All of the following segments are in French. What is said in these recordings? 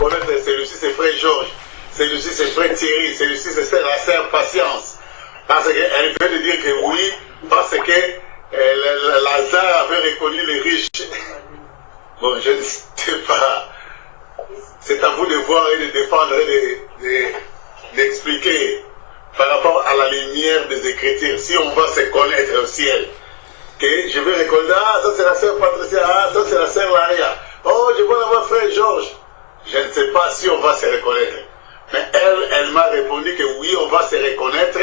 reconnaître celui-ci c'est frère Georges, celui-ci c'est frère Thierry, celui-ci c'est la sœur Patience. Parce qu'elle veut dire que oui, parce que Lazare avait reconnu les riches. Bon, je ne sais pas. C'est à vous de voir et de défendre et d'expliquer par rapport à la lumière des Écritures. Si on va se connaître au ciel, que je vais reconnaître, ah, ça c'est la sœur Patricia, ah, ça c'est la sœur Maria. Oh, je vois là-bas frère Georges. Je ne sais pas si on va se reconnaître. Mais elle m'a répondu que oui, on va se reconnaître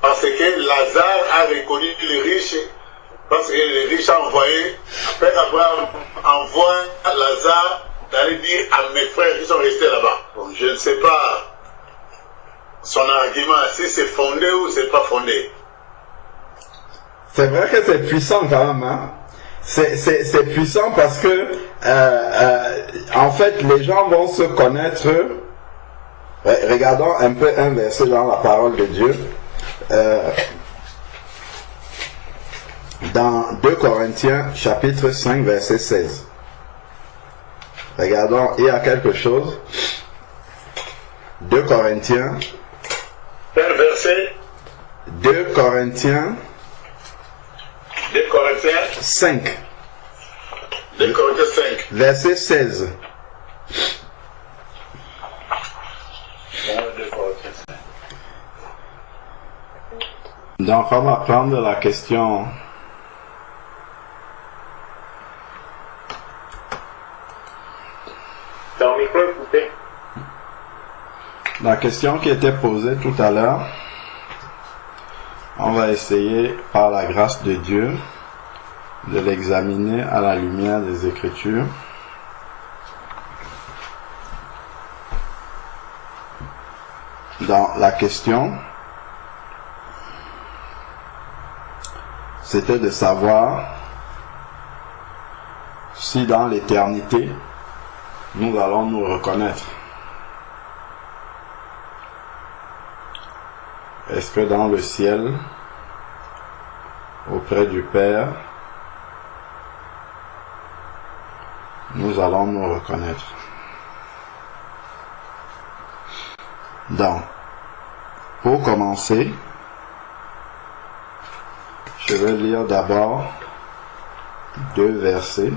parce que Lazare a reconnu les riches. Parce que les riches ont envoyé, Père Abraham envoie Lazare d'aller dire à mes frères qui sont restés là-bas. Bon, je ne sais pas son argument, si c'est fondé ou c'est pas fondé. C'est vrai que c'est puissant quand même. Hein? C'est puissant parce que, en fait, les gens vont se connaître. Regardons un peu un verset dans la parole de Dieu. Dans 2 Corinthiens, chapitre 5, verset 16. Regardons, il y a quelque chose. 2 Corinthiens. Quel verset? 2 Corinthiens. 2 Corinthiens 5. 2 Corinthiens 5. Verset 16. Donc on va prendre la question. Ton micro est coupé. La question qui était posée tout à l'heure, on va essayer par la grâce de Dieu de l'examiner à la lumière des Écritures. Dans la question, c'était de savoir si dans l'éternité, nous allons nous reconnaître. Est-ce que dans le ciel, auprès du Père, nous allons nous reconnaître? Donc, pour commencer, je vais lire d'abord 2 versets.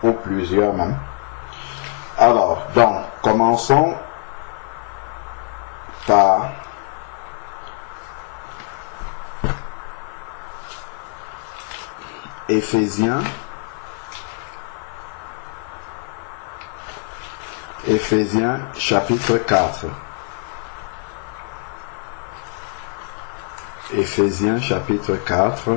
Ou plusieurs même. Alors, donc, commençons par Éphésiens chapitre 4. Éphésiens chapitre 4.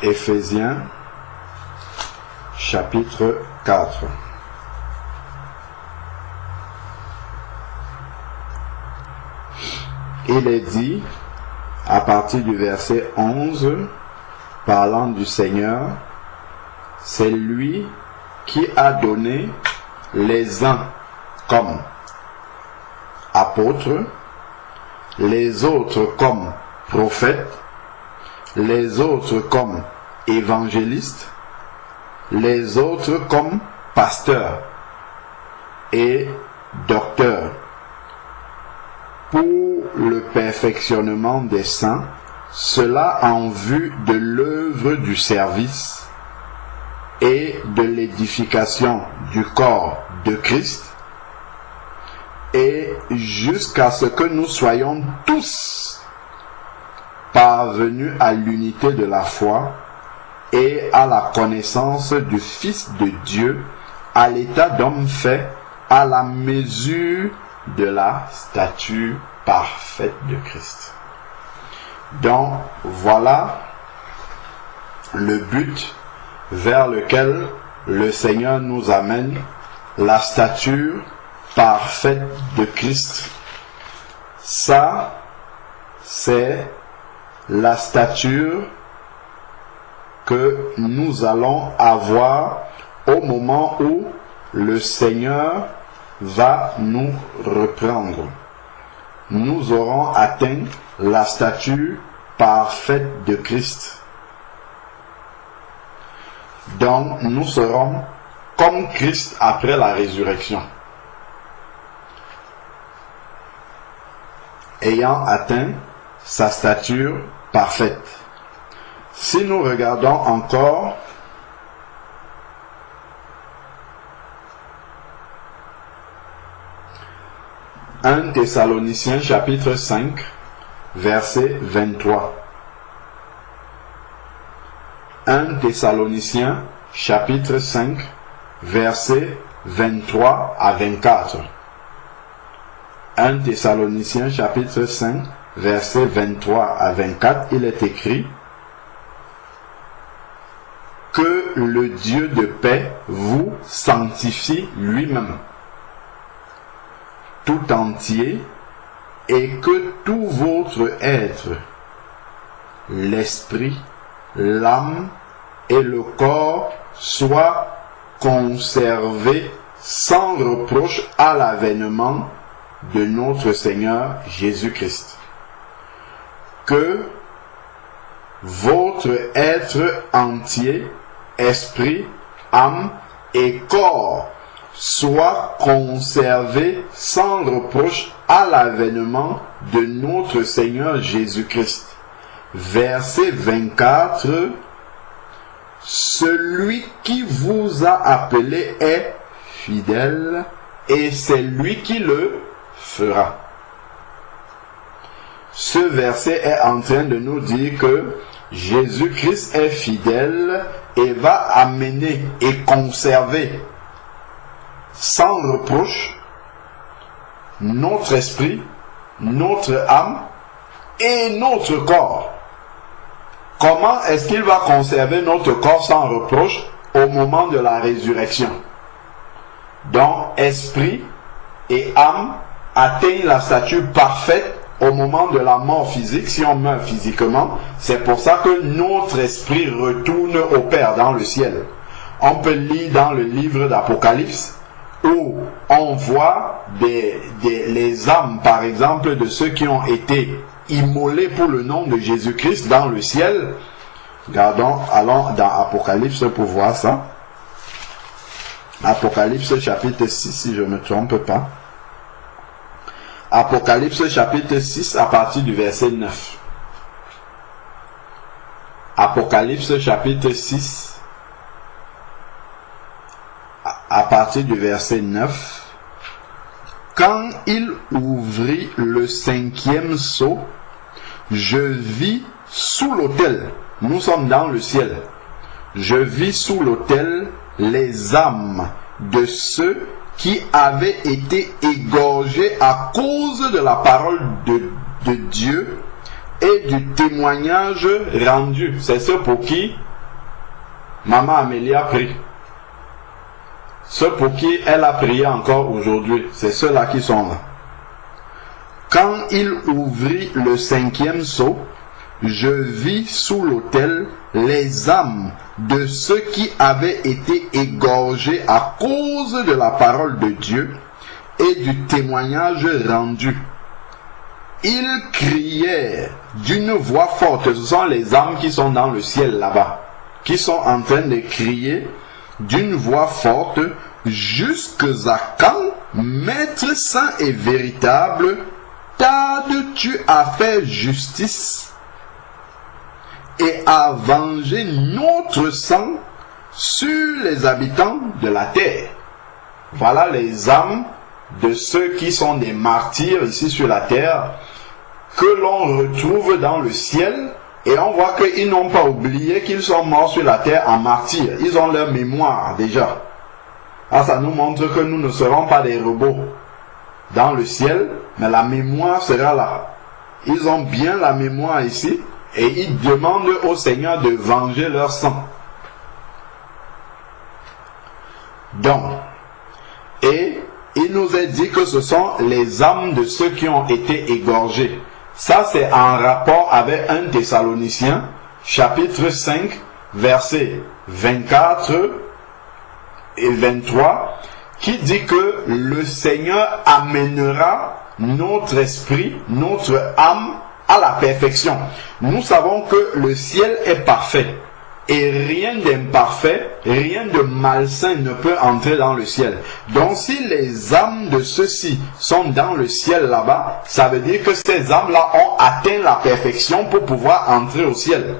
Éphésiens chapitre 4. Il est dit, à partir du verset 11, parlant du Seigneur, c'est lui qui a donné les uns comme apôtres, les autres comme prophètes, les autres comme évangélistes, les autres comme pasteurs et docteurs, pour le perfectionnement des saints, cela en vue de l'œuvre du service et de l'édification du corps de Christ, et jusqu'à ce que nous soyons tous parvenus à l'unité de la foi et à la connaissance du Fils de Dieu, à l'état d'homme fait, à la mesure de la stature parfaite de Christ. Donc, voilà le but vers lequel le Seigneur nous amène, la stature parfaite de Christ. Ça, c'est la stature que nous allons avoir au moment où le Seigneur va nous reprendre. nous aurons atteint la stature parfaite de Christ. Donc, nous serons comme Christ après la résurrection, ayant atteint sa stature parfaite. Si nous regardons encore un Thessaloniciens chapitre 5, verset 23. 1 Thessaloniciens chapitre 5, verset 23 à 24. 1 Thessaloniciens chapitre 5, verset 23 à 24, il est écrit: que le Dieu de paix vous sanctifie lui-même, tout entier, et que tout votre être, l'esprit, l'âme et le corps soient conservés sans reproche à l'avènement de notre Seigneur Jésus-Christ. Que votre être entier, esprit, âme et corps soit conservé sans reproche à l'avènement de notre Seigneur Jésus-Christ. Verset 24. Celui qui vous a appelé est fidèle et c'est lui qui le fera. Ce verset est en train de nous dire que Jésus-Christ est fidèle et va amener et conserver sans reproche notre esprit, notre âme et notre corps. Comment est-ce qu'il va conserver notre corps sans reproche au moment de la résurrection? Donc, esprit et âme atteignent la stature parfaite au moment de la mort physique. Si on meurt physiquement, c'est pour ça que notre esprit retourne au Père dans le ciel. On peut lire dans le livre d'Apocalypse où on voit les âmes, par exemple, de ceux qui ont été immolés pour le nom de Jésus-Christ dans le ciel. Allons dans Apocalypse pour voir ça. Apocalypse chapitre 6, si je ne me trompe pas. Apocalypse chapitre 6 à partir du verset 9. Apocalypse chapitre 6 à partir du verset 9. Quand il ouvrit le 5e sceau, je vis sous l'autel, nous sommes dans le ciel, je vis sous l'autel les âmes de ceux qui avaient été égorgés à cause de la parole de Dieu et du témoignage rendu. C'est ceux pour qui Maman Amélie a pris. Ceux pour qui elle a prié encore aujourd'hui, c'est ceux-là qui sont là. Quand il ouvrit le 5e sceau, je vis sous l'autel les âmes de ceux qui avaient été égorgés à cause de la parole de Dieu et du témoignage rendu. Ils crièrent d'une voix forte. Ce sont les âmes qui sont dans le ciel là-bas, qui sont en train de crier d'une voix forte: jusque à quand, Maître saint et véritable, tardes-tu à faire justice et à venger notre sang sur les habitants de la terre? Voilà les âmes de ceux qui sont des martyrs ici sur la terre, que l'on retrouve dans le ciel, et on voit qu'ils n'ont pas oublié qu'ils sont morts sur la terre en martyrs. Ils ont leur mémoire déjà. Ah, ça nous montre que nous ne serons pas des robots dans le ciel, mais la mémoire sera là. Ils ont bien la mémoire ici, et ils demandent au Seigneur de venger leur sang. Donc, et il nous est dit que ce sont les âmes de ceux qui ont été égorgés. Ça, c'est en rapport avec 1 Thessaloniciens, chapitre 5, versets 24 et 23, qui dit que le Seigneur amènera notre esprit, notre âme à la perfection. Nous savons que le ciel est parfait. Et rien d'imparfait, rien de malsain ne peut entrer dans le ciel. Donc si les âmes de ceux-ci sont dans le ciel là-bas, ça veut dire que ces âmes-là ont atteint la perfection pour pouvoir entrer au ciel.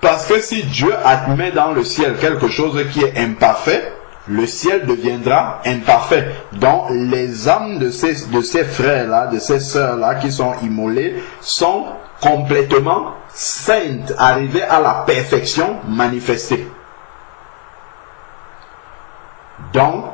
Parce que si Dieu admet dans le ciel quelque chose qui est imparfait, le ciel deviendra imparfait. Donc les âmes de ces frères-là, de ces sœurs-là qui sont immolés, sont complètement saintes, arrivées à la perfection manifestée. Donc,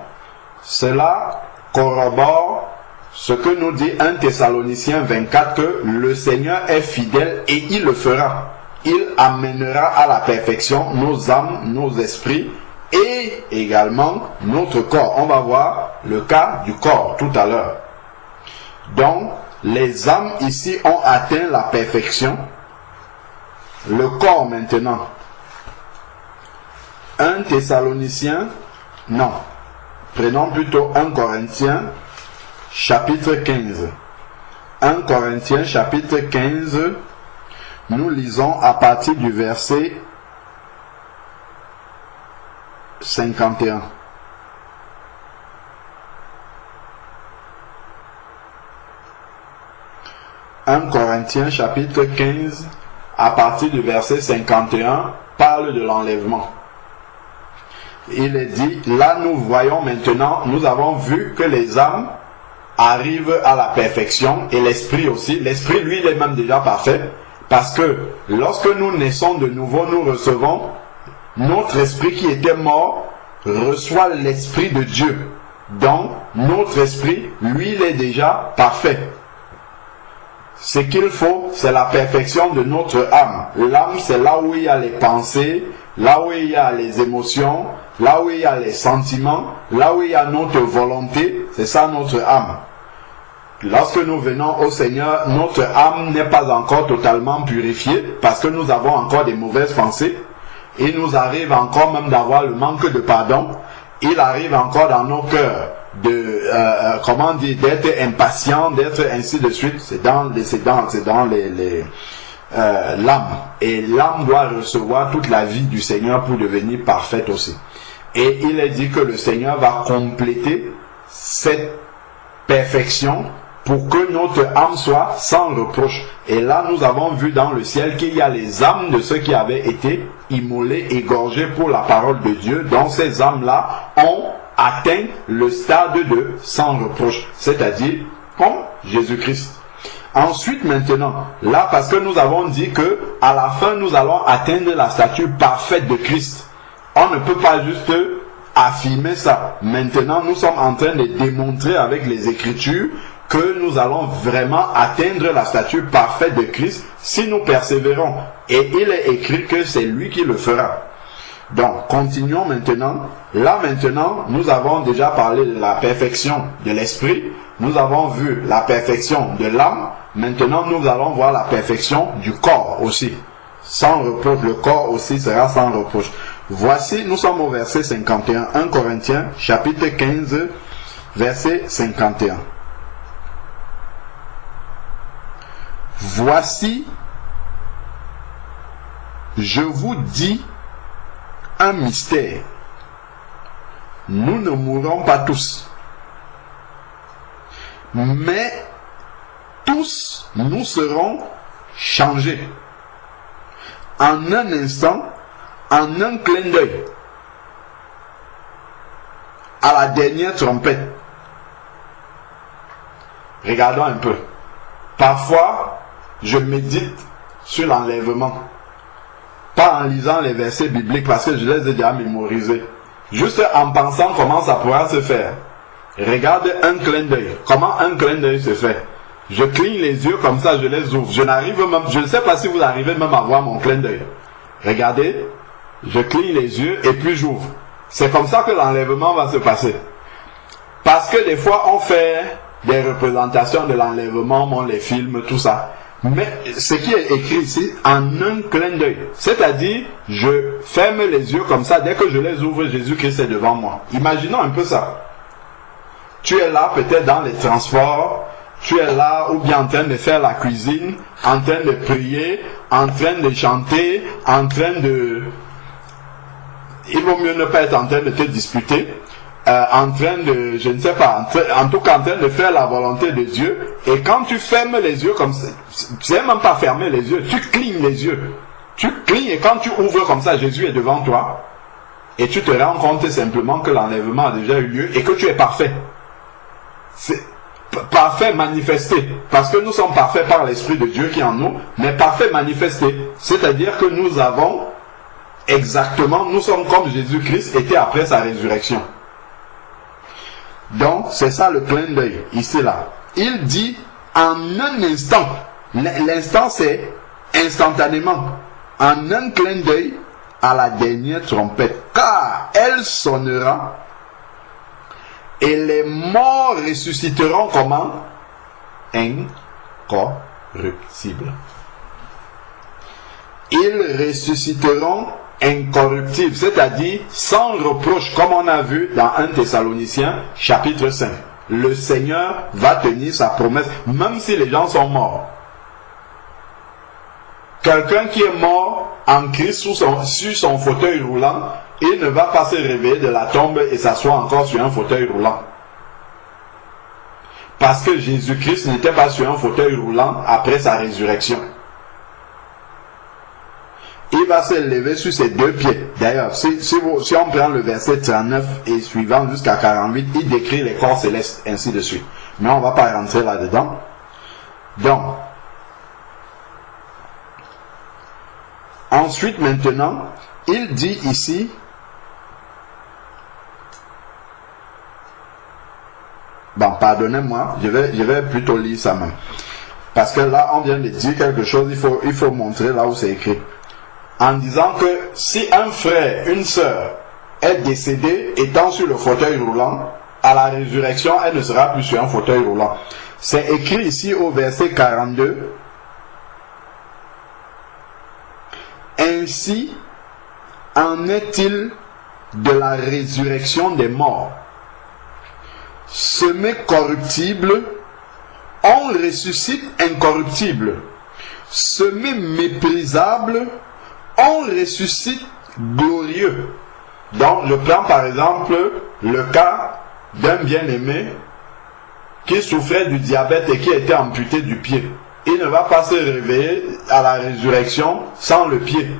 cela corrobore ce que nous dit 1 Thessaloniciens 24, que le Seigneur est fidèle et il le fera. Il amènera à la perfection nos âmes, nos esprits et également notre corps. On va voir le cas du corps tout à l'heure. Donc, les âmes ici ont atteint la perfection. Le corps maintenant. 1 Thessaloniciens, non. Prenons plutôt 1 Corinthiens, chapitre 15. 1 Corinthiens, chapitre 15, nous lisons à partir du verset 51. « 1 Corinthiens chapitre 15, à partir du verset 51, parle de l'enlèvement. Il est dit, là nous voyons maintenant, nous avons vu que les âmes arrivent à la perfection et l'esprit aussi. L'esprit, lui, il est même déjà parfait, parce que lorsque nous naissons de nouveau, nous recevons notre esprit qui était mort, reçoit l'esprit de Dieu. Donc, notre esprit, lui, il est déjà parfait. Ce qu'il faut, c'est la perfection de notre âme. L'âme, c'est là où il y a les pensées, là où il y a les émotions, là où il y a les sentiments, là où il y a notre volonté, c'est ça notre âme. Lorsque nous venons au Seigneur, notre âme n'est pas encore totalement purifiée, parce que nous avons encore des mauvaises pensées. Il nous arrive encore même d'avoir le manque de pardon. Il arrive encore dans nos cœurs d'être impatient, d'être ainsi de suite. C'est dans l'âme. Et l'âme doit recevoir toute la vie du Seigneur pour devenir parfaite aussi. Et il est dit que le Seigneur va compléter cette perfection pour que notre âme soit sans reproche. Et là, nous avons vu dans le ciel qu'il y a les âmes de ceux qui avaient été immolés, égorgés pour la parole de Dieu. Donc ces âmes-là ont atteint le stade de sans reproche, c'est-à-dire comme Jésus-Christ. Ensuite maintenant, là, parce que nous avons dit que à la fin, nous allons atteindre la stature parfaite de Christ. On ne peut pas juste affirmer ça. Maintenant, nous sommes en train de démontrer avec les Écritures que nous allons vraiment atteindre la stature parfaite de Christ si nous persévérons. Et il est écrit que c'est lui qui le fera. Donc, continuons maintenant. Là maintenant, nous avons déjà parlé de la perfection de l'esprit. Nous avons vu la perfection de l'âme. Maintenant, nous allons voir la perfection du corps aussi. Sans reproche, le corps aussi sera sans reproche. Voici, nous sommes au verset 51. 1 Corinthiens, chapitre 15, verset 51. Voici, je vous dis un mystère. Nous ne mourrons pas tous, mais tous nous serons changés. En un instant, en un clin d'œil, à la dernière trompette. Regardons un peu. Parfois, je médite sur l'enlèvement. Pas en lisant les versets bibliques parce que je les ai déjà mémorisés. Juste en pensant comment ça pourra se faire. Regarde un clin d'œil. Comment un clin d'œil se fait? Je cligne les yeux comme ça, je les ouvre. Je ne sais pas si vous arrivez même à voir mon clin d'œil. Regardez, je cligne les yeux et puis j'ouvre. C'est comme ça que l'enlèvement va se passer. Parce que des fois on fait des représentations de l'enlèvement, on les filme, tout ça. Mais ce qui est écrit ici, en un clin d'œil. C'est-à-dire, je ferme les yeux comme ça, dès que je les ouvre, Jésus-Christ est devant moi. Imaginons un peu ça. Tu es là, peut-être dans les transports, tu es là ou bien en train de faire la cuisine, en train de prier, en train de chanter, en train de... Il vaut mieux ne pas être en train de te disputer, en train de, je ne sais pas, en tout cas en train de faire la volonté de Dieu. Et quand tu fermes les yeux comme ça, tu n'es même pas fermer les yeux, tu clignes les yeux. Tu clignes et quand tu ouvres comme ça, Jésus est devant toi. Et tu te rends compte simplement que l'enlèvement a déjà eu lieu et que tu es parfait. C'est parfait manifesté. Parce que nous sommes parfaits par l'Esprit de Dieu qui est en nous, mais parfait manifesté. C'est-à-dire que nous avons exactement, nous sommes comme Jésus-Christ était après sa résurrection. Donc, c'est ça le clin d'œil, ici là. Il dit en un instant. L'instant, c'est instantanément. En un clin d'œil à la dernière trompette. Car elle sonnera et les morts ressusciteront comment? Incorruptibles. Ils ressusciteront incorruptible, c'est-à-dire sans reproche, comme on a vu dans 1 Thessaloniciens chapitre 5. Le Seigneur va tenir sa promesse, même si les gens sont morts. Quelqu'un qui est mort en Christ sur son fauteuil roulant, il ne va pas se réveiller de la tombe et s'asseoir encore sur un fauteuil roulant. Parce que Jésus-Christ n'était pas sur un fauteuil roulant après sa résurrection. Il va se lever sur ses deux pieds. D'ailleurs, si on prend le verset 39 et suivant jusqu'à 48, il décrit les corps célestes, ainsi de suite. Mais on ne va pas rentrer là-dedans. Donc, ensuite, maintenant, il dit ici, bon, pardonnez-moi, je vais plutôt lire ça même. Parce que là, on vient de dire quelque chose, il faut montrer là où c'est écrit. En disant que si un frère, une sœur est décédée étant sur le fauteuil roulant, à la résurrection, elle ne sera plus sur un fauteuil roulant. C'est écrit ici au verset 42. Ainsi en est-il de la résurrection des morts. Semé corruptible, on ressuscite incorruptible. Semé méprisable, on ressuscite glorieux. Donc, je prends par exemple le cas d'un bien-aimé qui souffrait du diabète et qui était amputé du pied. Il ne va pas se réveiller à la résurrection sans le pied.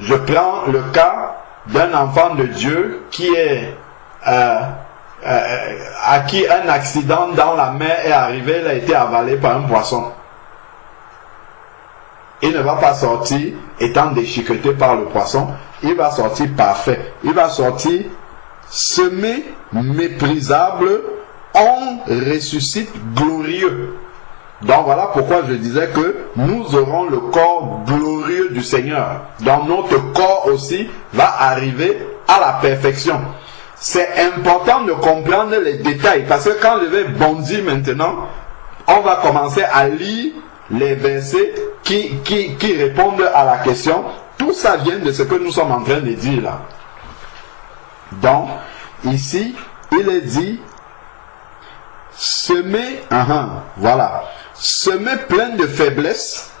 Je prends le cas d'un enfant de Dieu qui est à qui un accident dans la mer est arrivé, il a été avalé par un poisson. Il ne va pas sortir étant déchiqueté par le poisson, il va sortir parfait. Il va sortir semé, méprisable, on ressuscite glorieux. Donc voilà pourquoi je disais que nous aurons le corps glorieux du Seigneur. Donc notre corps aussi va arriver à la perfection. C'est important de comprendre les détails parce que quand je vais bondir maintenant, on va commencer à lire les versets qui répondent à la question. Tout ça vient de ce que nous sommes en train de dire là. Donc, ici, il est dit semer, voilà, semer plein de faiblesses.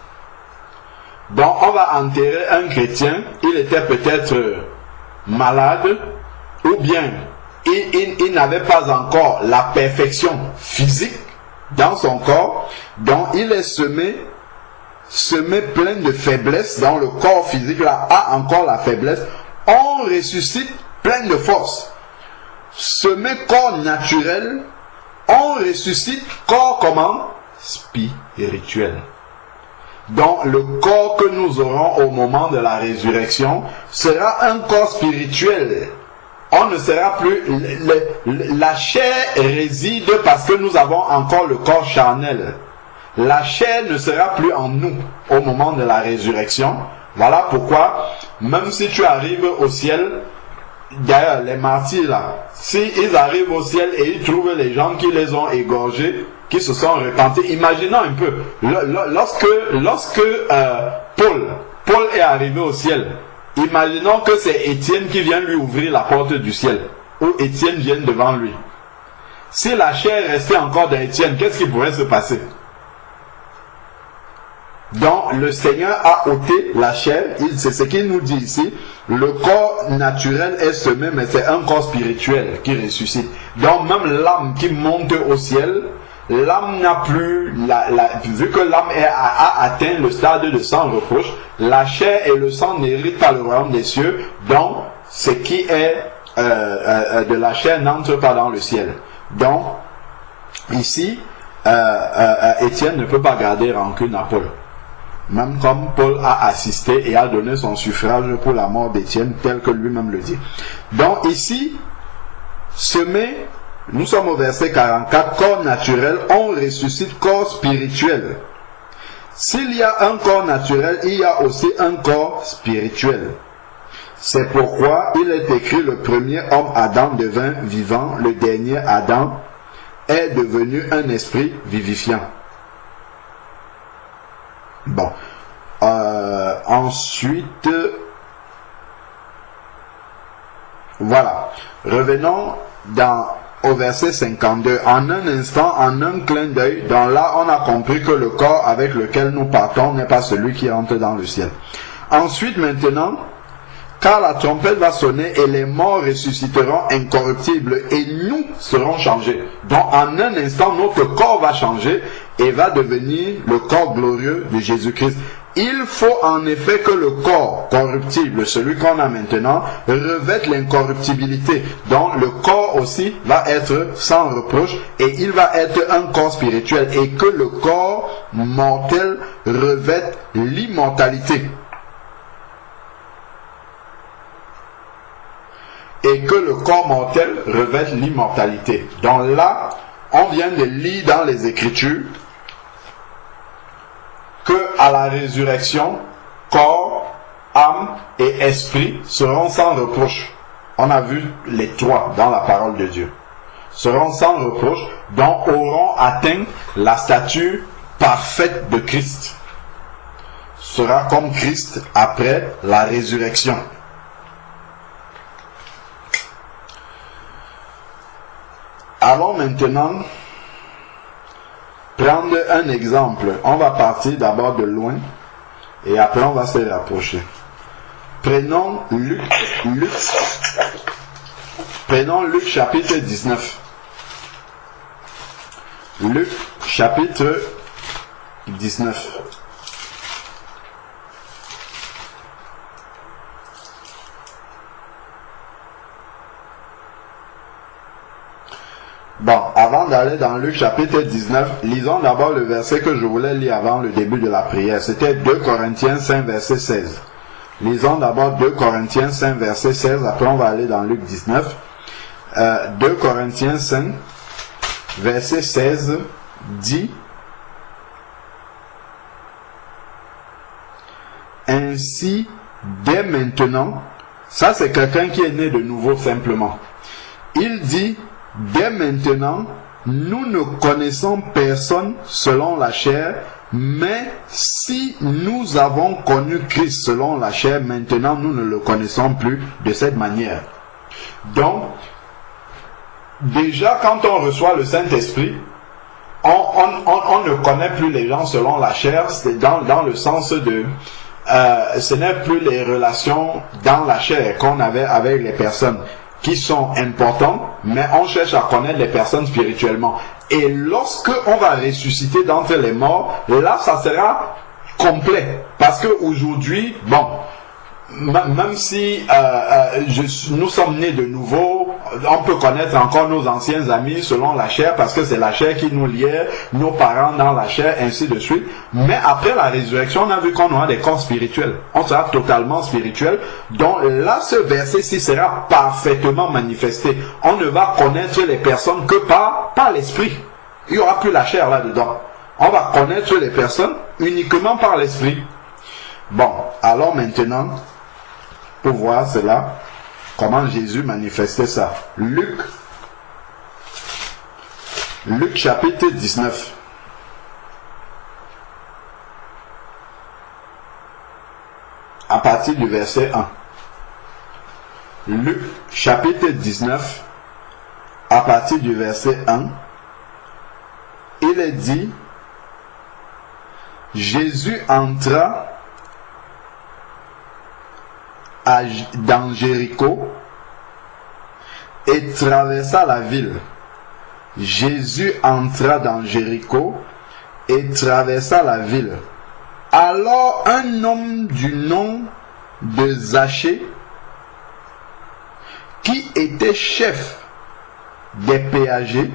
Donc, on va enterrer un chrétien, il était peut-être malade, ou bien il n'avait pas encore la perfection physique dans son corps, donc il est semé plein de faiblesses, dans le corps physique là a encore la faiblesse, on ressuscite plein de force. Semé corps naturel, on ressuscite corps comment? Spirituel. Donc le corps que nous aurons au moment de la résurrection sera un corps spirituel. On ne sera plus... La chair réside parce que nous avons encore le corps charnel. La chair ne sera plus en nous au moment de la résurrection. Voilà pourquoi, même si tu arrives au ciel, d'ailleurs les martyrs là, s'ils arrivent au ciel et ils trouvent les gens qui les ont égorgés, qui se sont repentis, imaginons un peu, lorsque Paul est arrivé au ciel, imaginons que c'est Étienne qui vient lui ouvrir la porte du ciel, ou Étienne vient devant lui. Si la chair restait encore dans Étienne, qu'est-ce qui pourrait se passer? Donc, le Seigneur a ôté la chair, c'est ce qu'il nous dit ici. Le corps naturel est semé, mais c'est un corps spirituel qui ressuscite. Donc, même l'âme qui monte au ciel, l'âme n'a plus, vu que l'âme a atteint le stade de sans reproche, la chair et le sang n'héritent pas le royaume des cieux. Donc, ce qui est de la chair n'entre pas dans le ciel. Donc, ici, Étienne ne peut pas garder rancune à Paul. Même comme Paul a assisté et a donné son suffrage pour la mort d'Étienne, tel que lui-même le dit. Donc ici, semé, nous sommes au verset 44, corps naturel, on ressuscite corps spirituel. S'il y a un corps naturel, il y a aussi un corps spirituel. C'est pourquoi il est écrit, le premier homme Adam devint vivant, le dernier Adam est devenu un esprit vivifiant. Bon. Ensuite, voilà. Revenons au verset 52. En un instant, en un clin d'œil, dans là, on a compris que le corps avec lequel nous partons n'est pas celui qui entre dans le ciel. Ensuite, maintenant, car la trompette va sonner et les morts ressusciteront incorruptibles et nous serons changés. Donc en un instant, notre corps va changer et va devenir le corps glorieux de Jésus-Christ. Il faut en effet que le corps corruptible, celui qu'on a maintenant, revête l'incorruptibilité. Donc le corps aussi va être sans reproche et il va être un corps spirituel et que le corps mortel revête l'immortalité. Et que le corps mortel revête l'immortalité. Donc là, on vient de lire dans les Écritures que à la résurrection, corps, âme et esprit seront sans reproche. On a vu les trois dans la parole de Dieu. Seront sans reproche, donc auront atteint la stature parfaite de Christ. Sera comme Christ après la résurrection. Allons maintenant prendre un exemple. On va partir d'abord de loin et après on va se rapprocher. Prenons Luc chapitre 19. Luc chapitre 19. Bon, avant d'aller dans Luc chapitre 19, lisons d'abord le verset que je voulais lire avant le début de la prière. C'était 2 Corinthiens 5, verset 16. Lisons d'abord 2 Corinthiens 5, verset 16, après on va aller dans Luc 19. 2 Corinthiens 5, verset 16 dit: ainsi, dès maintenant, ça c'est quelqu'un qui est né de nouveau simplement. Il dit: dès maintenant, nous ne connaissons personne selon la chair, mais si nous avons connu Christ selon la chair, maintenant nous ne le connaissons plus de cette manière. Donc, déjà quand on reçoit le Saint-Esprit, on ne connaît plus les gens selon la chair, c'est dans le sens de... ce n'est plus les relations dans la chair qu'on avait avec les personnes qui sont importants, mais on cherche à connaître les personnes spirituellement. Et lorsque on va ressusciter d'entre les morts, là ça sera complet. Parce que aujourd'hui, bon, même si nous sommes nés de nouveau, on peut connaître encore nos anciens amis selon la chair, parce que c'est la chair qui nous liait, nos parents dans la chair, ainsi de suite. Mais après la résurrection, on a vu qu'on aura des corps spirituels. On sera totalement spirituel. Donc là, ce verset-ci sera parfaitement manifesté. On ne va connaître les personnes que par l'esprit. Il n'y aura plus la chair là-dedans. On va connaître les personnes uniquement par l'esprit. Bon, alors maintenant, pour voir cela, comment Jésus manifestait ça. Luc chapitre 19. À partir du verset 1. Luc chapitre 19, à partir du verset 1, il est dit, Jésus entra dans Jéricho et traversa la ville. Jésus entra dans Jéricho et traversa la ville. Alors un homme du nom de Zachée, qui était chef des péagers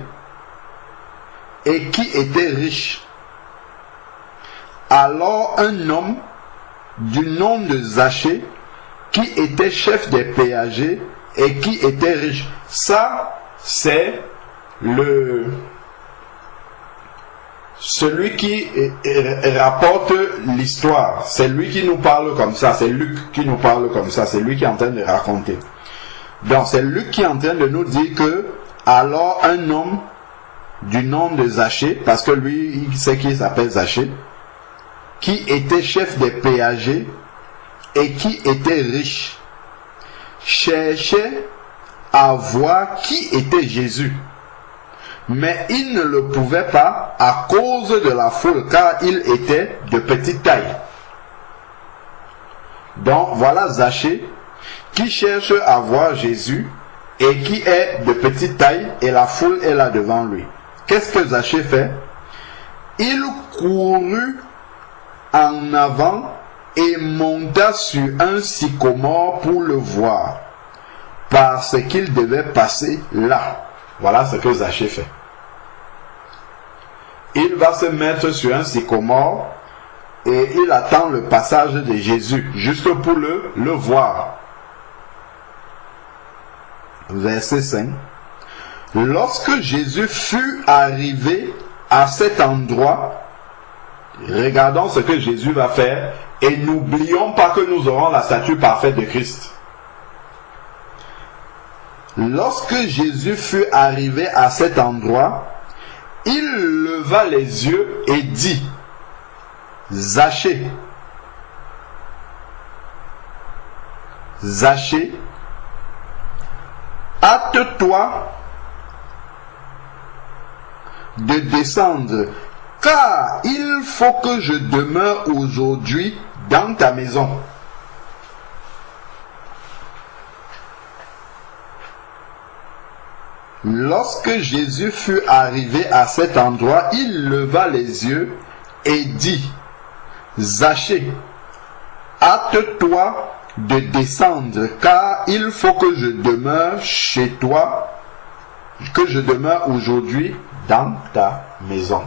et qui était riche. Alors un homme du nom de Zachée, qui était chef des péagers et qui était riche. Ça, c'est celui qui rapporte l'histoire. C'est lui qui nous parle comme ça. C'est Luc qui nous parle comme ça. C'est lui qui est en train de raconter. Donc c'est Luc qui est en train de nous dire que alors un homme du nom de Zachée, parce que lui il sait qu'il s'appelle Zachée, qui était chef des péagers et qui était riche, cherchait à voir qui était Jésus. Mais il ne le pouvait pas à cause de la foule, car il était de petite taille. Donc voilà Zachée qui cherche à voir Jésus et qui est de petite taille et la foule est là devant lui. Qu'est-ce que Zachée fait? Il courut en avant et monta sur un sycomore pour le voir, parce qu'il devait passer là. Voilà ce que Zachée fait. Il va se mettre sur un sycomore et il attend le passage de Jésus, juste pour le voir. Verset 5. Lorsque Jésus fut arrivé à cet endroit, regardons ce que Jésus va faire et n'oublions pas que nous aurons la statue parfaite de Christ. Lorsque Jésus fut arrivé à cet endroit, il leva les yeux et dit, Zachée, Zachée, hâte-toi de descendre, car il faut que je demeure aujourd'hui dans ta maison. Lorsque Jésus fut arrivé à cet endroit, il leva les yeux et dit, Zachée, hâte-toi de descendre, car il faut que je demeure chez toi, que je demeure aujourd'hui dans ta maison.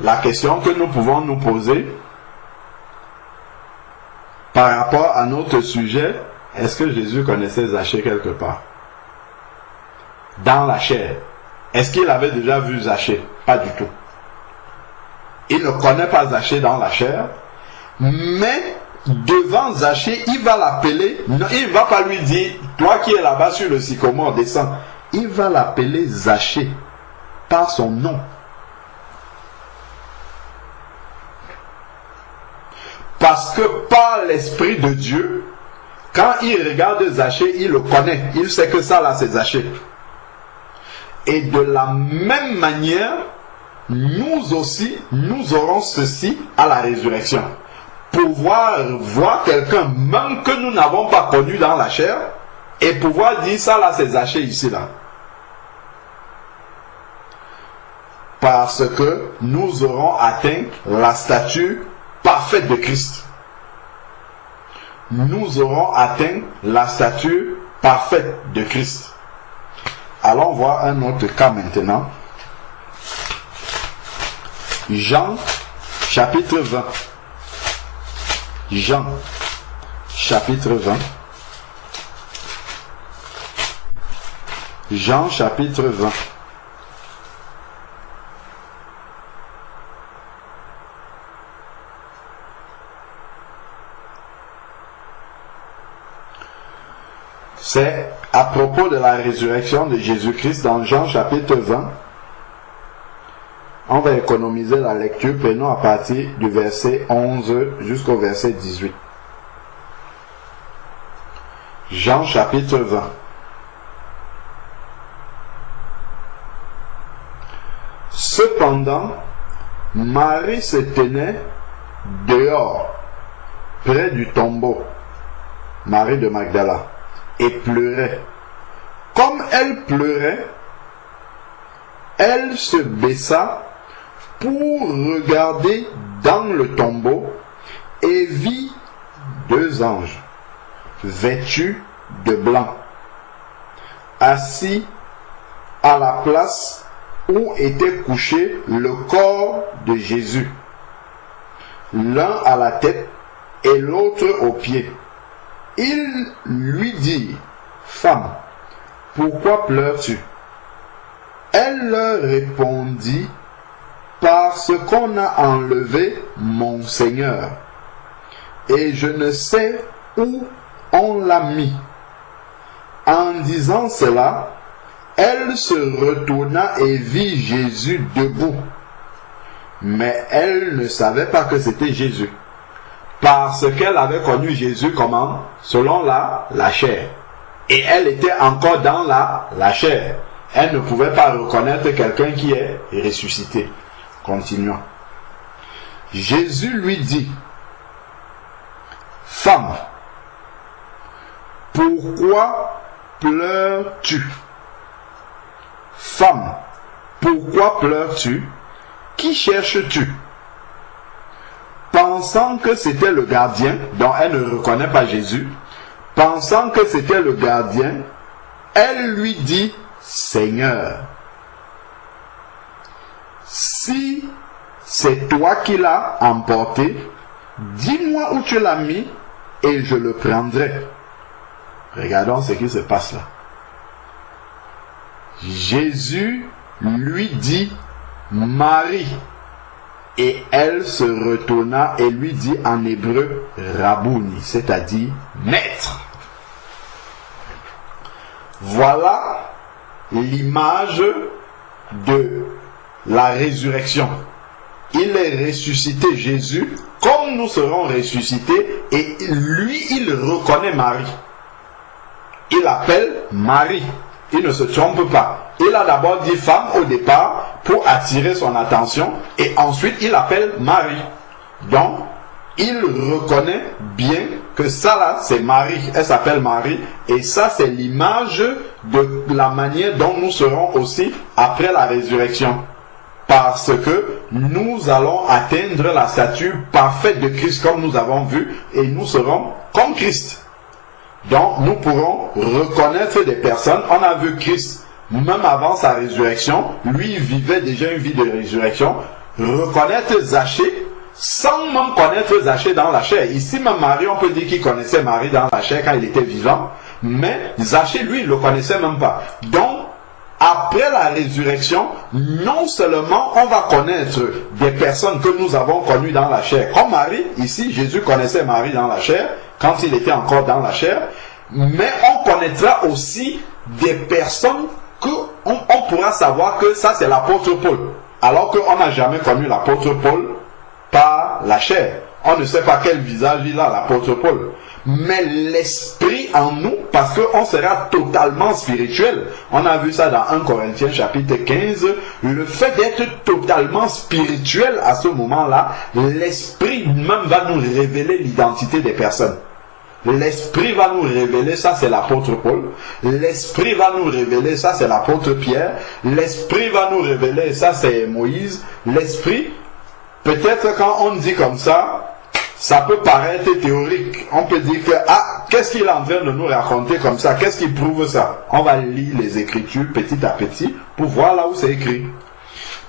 La question que nous pouvons nous poser par rapport à notre sujet, est-ce que Jésus connaissait Zachée quelque part? Dans la chair. Est-ce qu'il avait déjà vu Zachée? Pas du tout. Il ne connaît pas Zachée dans la chair, mais devant Zachée, il va l'appeler, il ne va pas lui dire, toi qui es là-bas sur le sycomore, descends. Il va l'appeler Zachée par son nom. Parce que par l'Esprit de Dieu, quand il regarde Zachée, il le connaît. Il sait que ça là, c'est Zachée. Et de la même manière, nous aussi, nous aurons ceci à la résurrection. Pouvoir voir quelqu'un, même que nous n'avons pas connu dans la chair, et pouvoir dire ça là, c'est Zachée ici là. Parce que nous aurons atteint la stature parfaite de Christ. Nous aurons atteint la stature parfaite de Christ. Allons voir un autre cas maintenant. Jean, chapitre 20. Jean, chapitre 20. Jean, chapitre 20. C'est à propos de la résurrection de Jésus-Christ dans Jean chapitre 20. On va économiser la lecture, prenons à partir du verset 11 jusqu'au verset 18. Jean chapitre 20. Cependant, Marie se tenait dehors, près du tombeau, Marie de Magdala, et pleurait. Comme elle pleurait, elle se baissa pour regarder dans le tombeau et vit 2 anges, vêtus de blanc, assis à la place où était couché le corps de Jésus, l'un à la tête et l'autre aux pieds. Ils lui dirent, « Femme, pourquoi pleures-tu » Elle leur répondit, « Parce qu'on a enlevé mon Seigneur, et je ne sais où on l'a mis. » En disant cela, elle se retourna et vit Jésus debout. Mais elle ne savait pas que c'était Jésus, parce qu'elle avait connu Jésus comment? Selon la chair. Et elle était encore dans la chair. Elle ne pouvait pas reconnaître quelqu'un qui est ressuscité. Continuons. Jésus lui dit, « Femme, pourquoi pleures-tu? Femme, pourquoi pleures-tu? Qui cherches-tu? » Pensant que c'était le gardien, dont elle ne reconnaît pas Jésus, pensant que c'était le gardien, elle lui dit, « Seigneur, si c'est toi qui l'as emporté, dis-moi où tu l'as mis et je le prendrai. » Regardons ce qui se passe là. Jésus lui dit, « Marie ». Et elle se retourna et lui dit en hébreu, « Rabouni », c'est-à-dire « Maître ». Voilà l'image de la résurrection. Il est ressuscité, Jésus, comme nous serons ressuscités, et lui, il reconnaît Marie. Il appelle Marie. Il ne se trompe pas. Il a d'abord dit femme au départ pour attirer son attention, et ensuite il appelle Marie. Donc, il reconnaît bien que ça là, c'est Marie. Elle s'appelle Marie, et ça c'est l'image de la manière dont nous serons aussi après la résurrection. Parce que nous allons atteindre la stature parfaite de Christ comme nous avons vu, et nous serons comme Christ. Donc nous pourrons reconnaître des personnes. On a vu Christ, même avant sa résurrection, lui vivait déjà une vie de résurrection. Reconnaître Zachée, sans même connaître Zachée dans la chair. Ici même Marie, on peut dire qu'il connaissait Marie dans la chair quand il était vivant, mais Zachée, lui, il ne le connaissait même pas. Donc, après la résurrection, non seulement on va connaître des personnes que nous avons connues dans la chair, comme Marie, ici Jésus connaissait Marie dans la chair, quand il était encore dans la chair, mais on connaîtra aussi des personnes qu'on pourra savoir que ça c'est l'apôtre Paul, alors qu'on n'a jamais connu l'apôtre Paul par la chair. On ne sait pas quel visage il a, l'apôtre Paul. Mais l'esprit en nous, parce qu'on sera totalement spirituel. On a vu ça dans 1 Corinthiens chapitre 15. Le fait d'être totalement spirituel à ce moment-là, l'esprit même va nous révéler l'identité des personnes. L'esprit va nous révéler, ça c'est l'apôtre Paul. L'esprit va nous révéler, ça c'est l'apôtre Pierre. L'esprit va nous révéler, ça c'est Moïse. L'esprit, peut-être quand on dit comme ça peut paraître théorique. On peut dire que, qu'est-ce qu'il est en train de nous raconter comme ça? Qu'est-ce qui prouve ça? On va lire les Écritures petit à petit pour voir là où c'est écrit.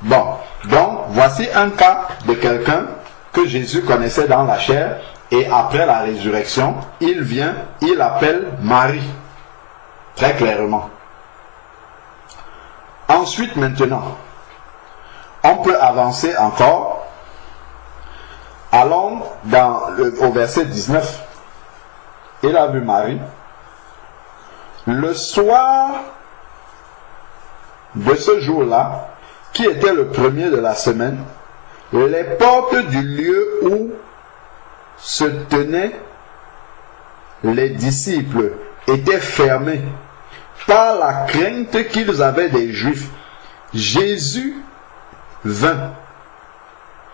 Bon, donc voici un cas de quelqu'un que Jésus connaissait dans la chair, et après la résurrection, il vient, il appelle Marie. Très clairement. Ensuite, maintenant, on peut avancer encore. Allons au verset 19. Il a vu Marie. Le soir de ce jour-là, qui était le premier de la semaine, les portes du lieu où se tenaient les disciples étaient fermées par la crainte qu'ils avaient des Juifs. Jésus vint.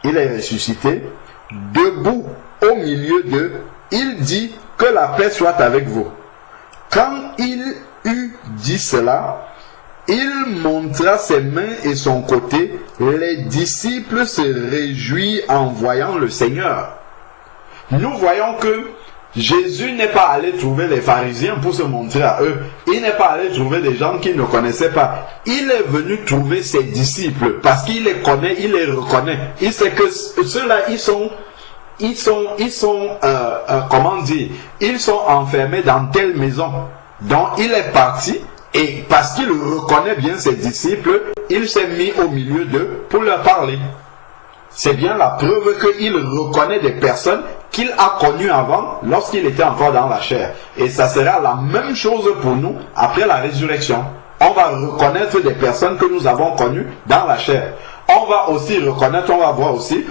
Il est ressuscité, debout au milieu d'eux, il dit que la paix soit avec vous. Quand il eut dit cela, il montra ses mains et son côté. Les disciples se réjouissent en voyant le Seigneur. Nous voyons que Jésus n'est pas allé trouver les pharisiens pour se montrer à eux. Il n'est pas allé trouver des gens qu'il ne connaissait pas. Il est venu trouver ses disciples parce qu'il les connaît, il les reconnaît. Il sait que ceux-là, ils sont enfermés dans telle maison. Donc il est parti et parce qu'il reconnaît bien ses disciples, il s'est mis au milieu d'eux pour leur parler. C'est bien la preuve qu'il reconnaît des personnes qu'il a connues avant lorsqu'il était encore dans la chair. Et ça sera la même chose pour nous après la résurrection. On va reconnaître des personnes que nous avons connues dans la chair. On va aussi reconnaître, on va voir aussi,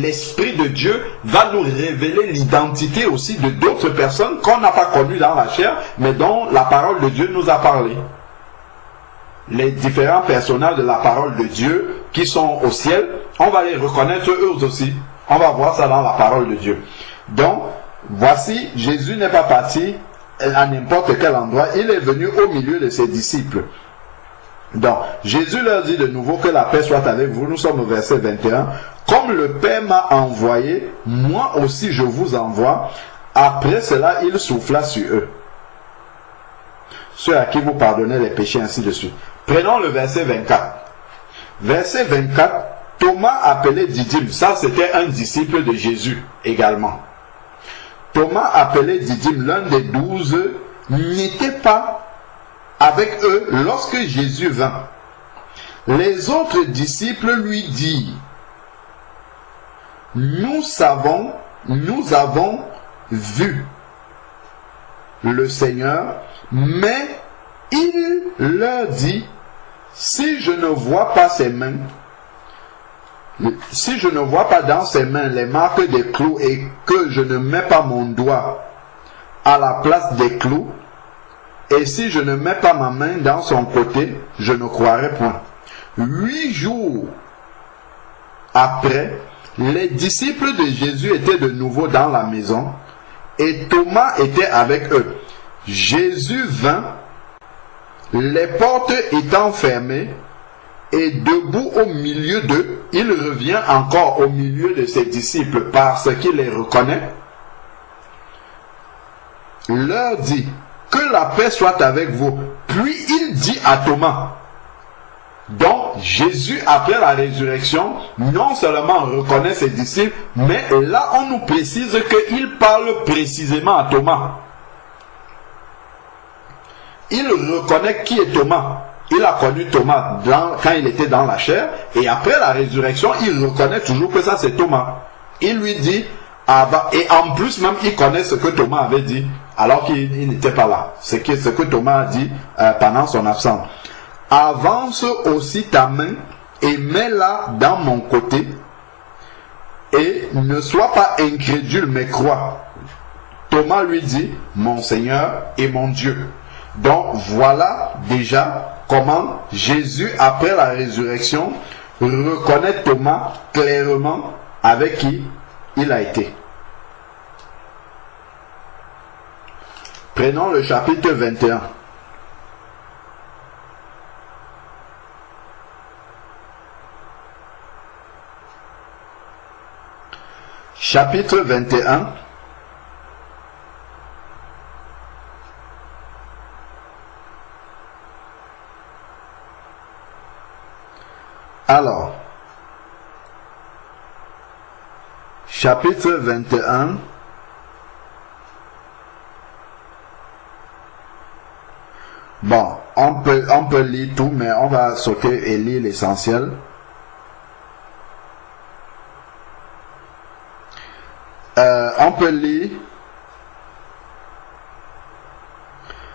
l'Esprit de Dieu va nous révéler l'identité aussi de d'autres personnes qu'on n'a pas connues dans la chair, mais dont la parole de Dieu nous a parlé. Les différents personnages de la parole de Dieu qui sont au ciel, on va les reconnaître eux aussi. On va voir ça dans la parole de Dieu. Donc, voici, Jésus n'est pas parti à n'importe quel endroit, il est venu au milieu de ses disciples. Donc, Jésus leur dit de nouveau que la paix soit avec vous. Nous sommes au verset 21. Comme le Père m'a envoyé, moi aussi je vous envoie. Après cela, il souffla sur eux. Ceux à qui vous pardonnez les péchés, ainsi de suite. Prenons le verset 24. Verset 24, Thomas appelé Didyme. Ça, c'était un disciple de Jésus également. Thomas appelé Didyme, l'un des 12, n'était pas avec eux lorsque Jésus vint. Les autres disciples lui dirent, nous avons vu le Seigneur, mais il leur dit, si je ne vois pas ses mains, si je ne vois pas dans ses mains les marques des clous et que je ne mets pas mon doigt à la place des clous, et si je ne mets pas ma main dans son côté, je ne croirai point. 8 jours après, les disciples de Jésus étaient de nouveau dans la maison et Thomas était avec eux. Jésus vint, les portes étant fermées, et debout au milieu d'eux, il revient encore au milieu de ses disciples parce qu'il les reconnaît, leur dit, que la paix soit avec vous. Puis il dit à Thomas, donc Jésus après la résurrection, non seulement reconnaît ses disciples, mais là on nous précise qu'il parle précisément à Thomas. Il reconnaît qui est Thomas. Il a connu Thomas quand il était dans la chair, et après la résurrection, il reconnaît toujours que ça c'est Thomas. Il lui dit, et en plus même il connaît ce que Thomas avait dit, alors qu'il n'était pas là. Ce que Thomas a dit pendant son absence. Avance aussi ta main et mets-la dans mon côté, et ne sois pas incrédule mais crois. Thomas lui dit, mon Seigneur et mon Dieu. Donc voilà déjà comment Jésus, après la résurrection, reconnaît Thomas clairement avec qui il a été. Prenons le chapitre 21. Chapitre 21. Alors, chapitre 21, bon, on peut lire tout, mais on va sauter et lire l'essentiel. On peut lire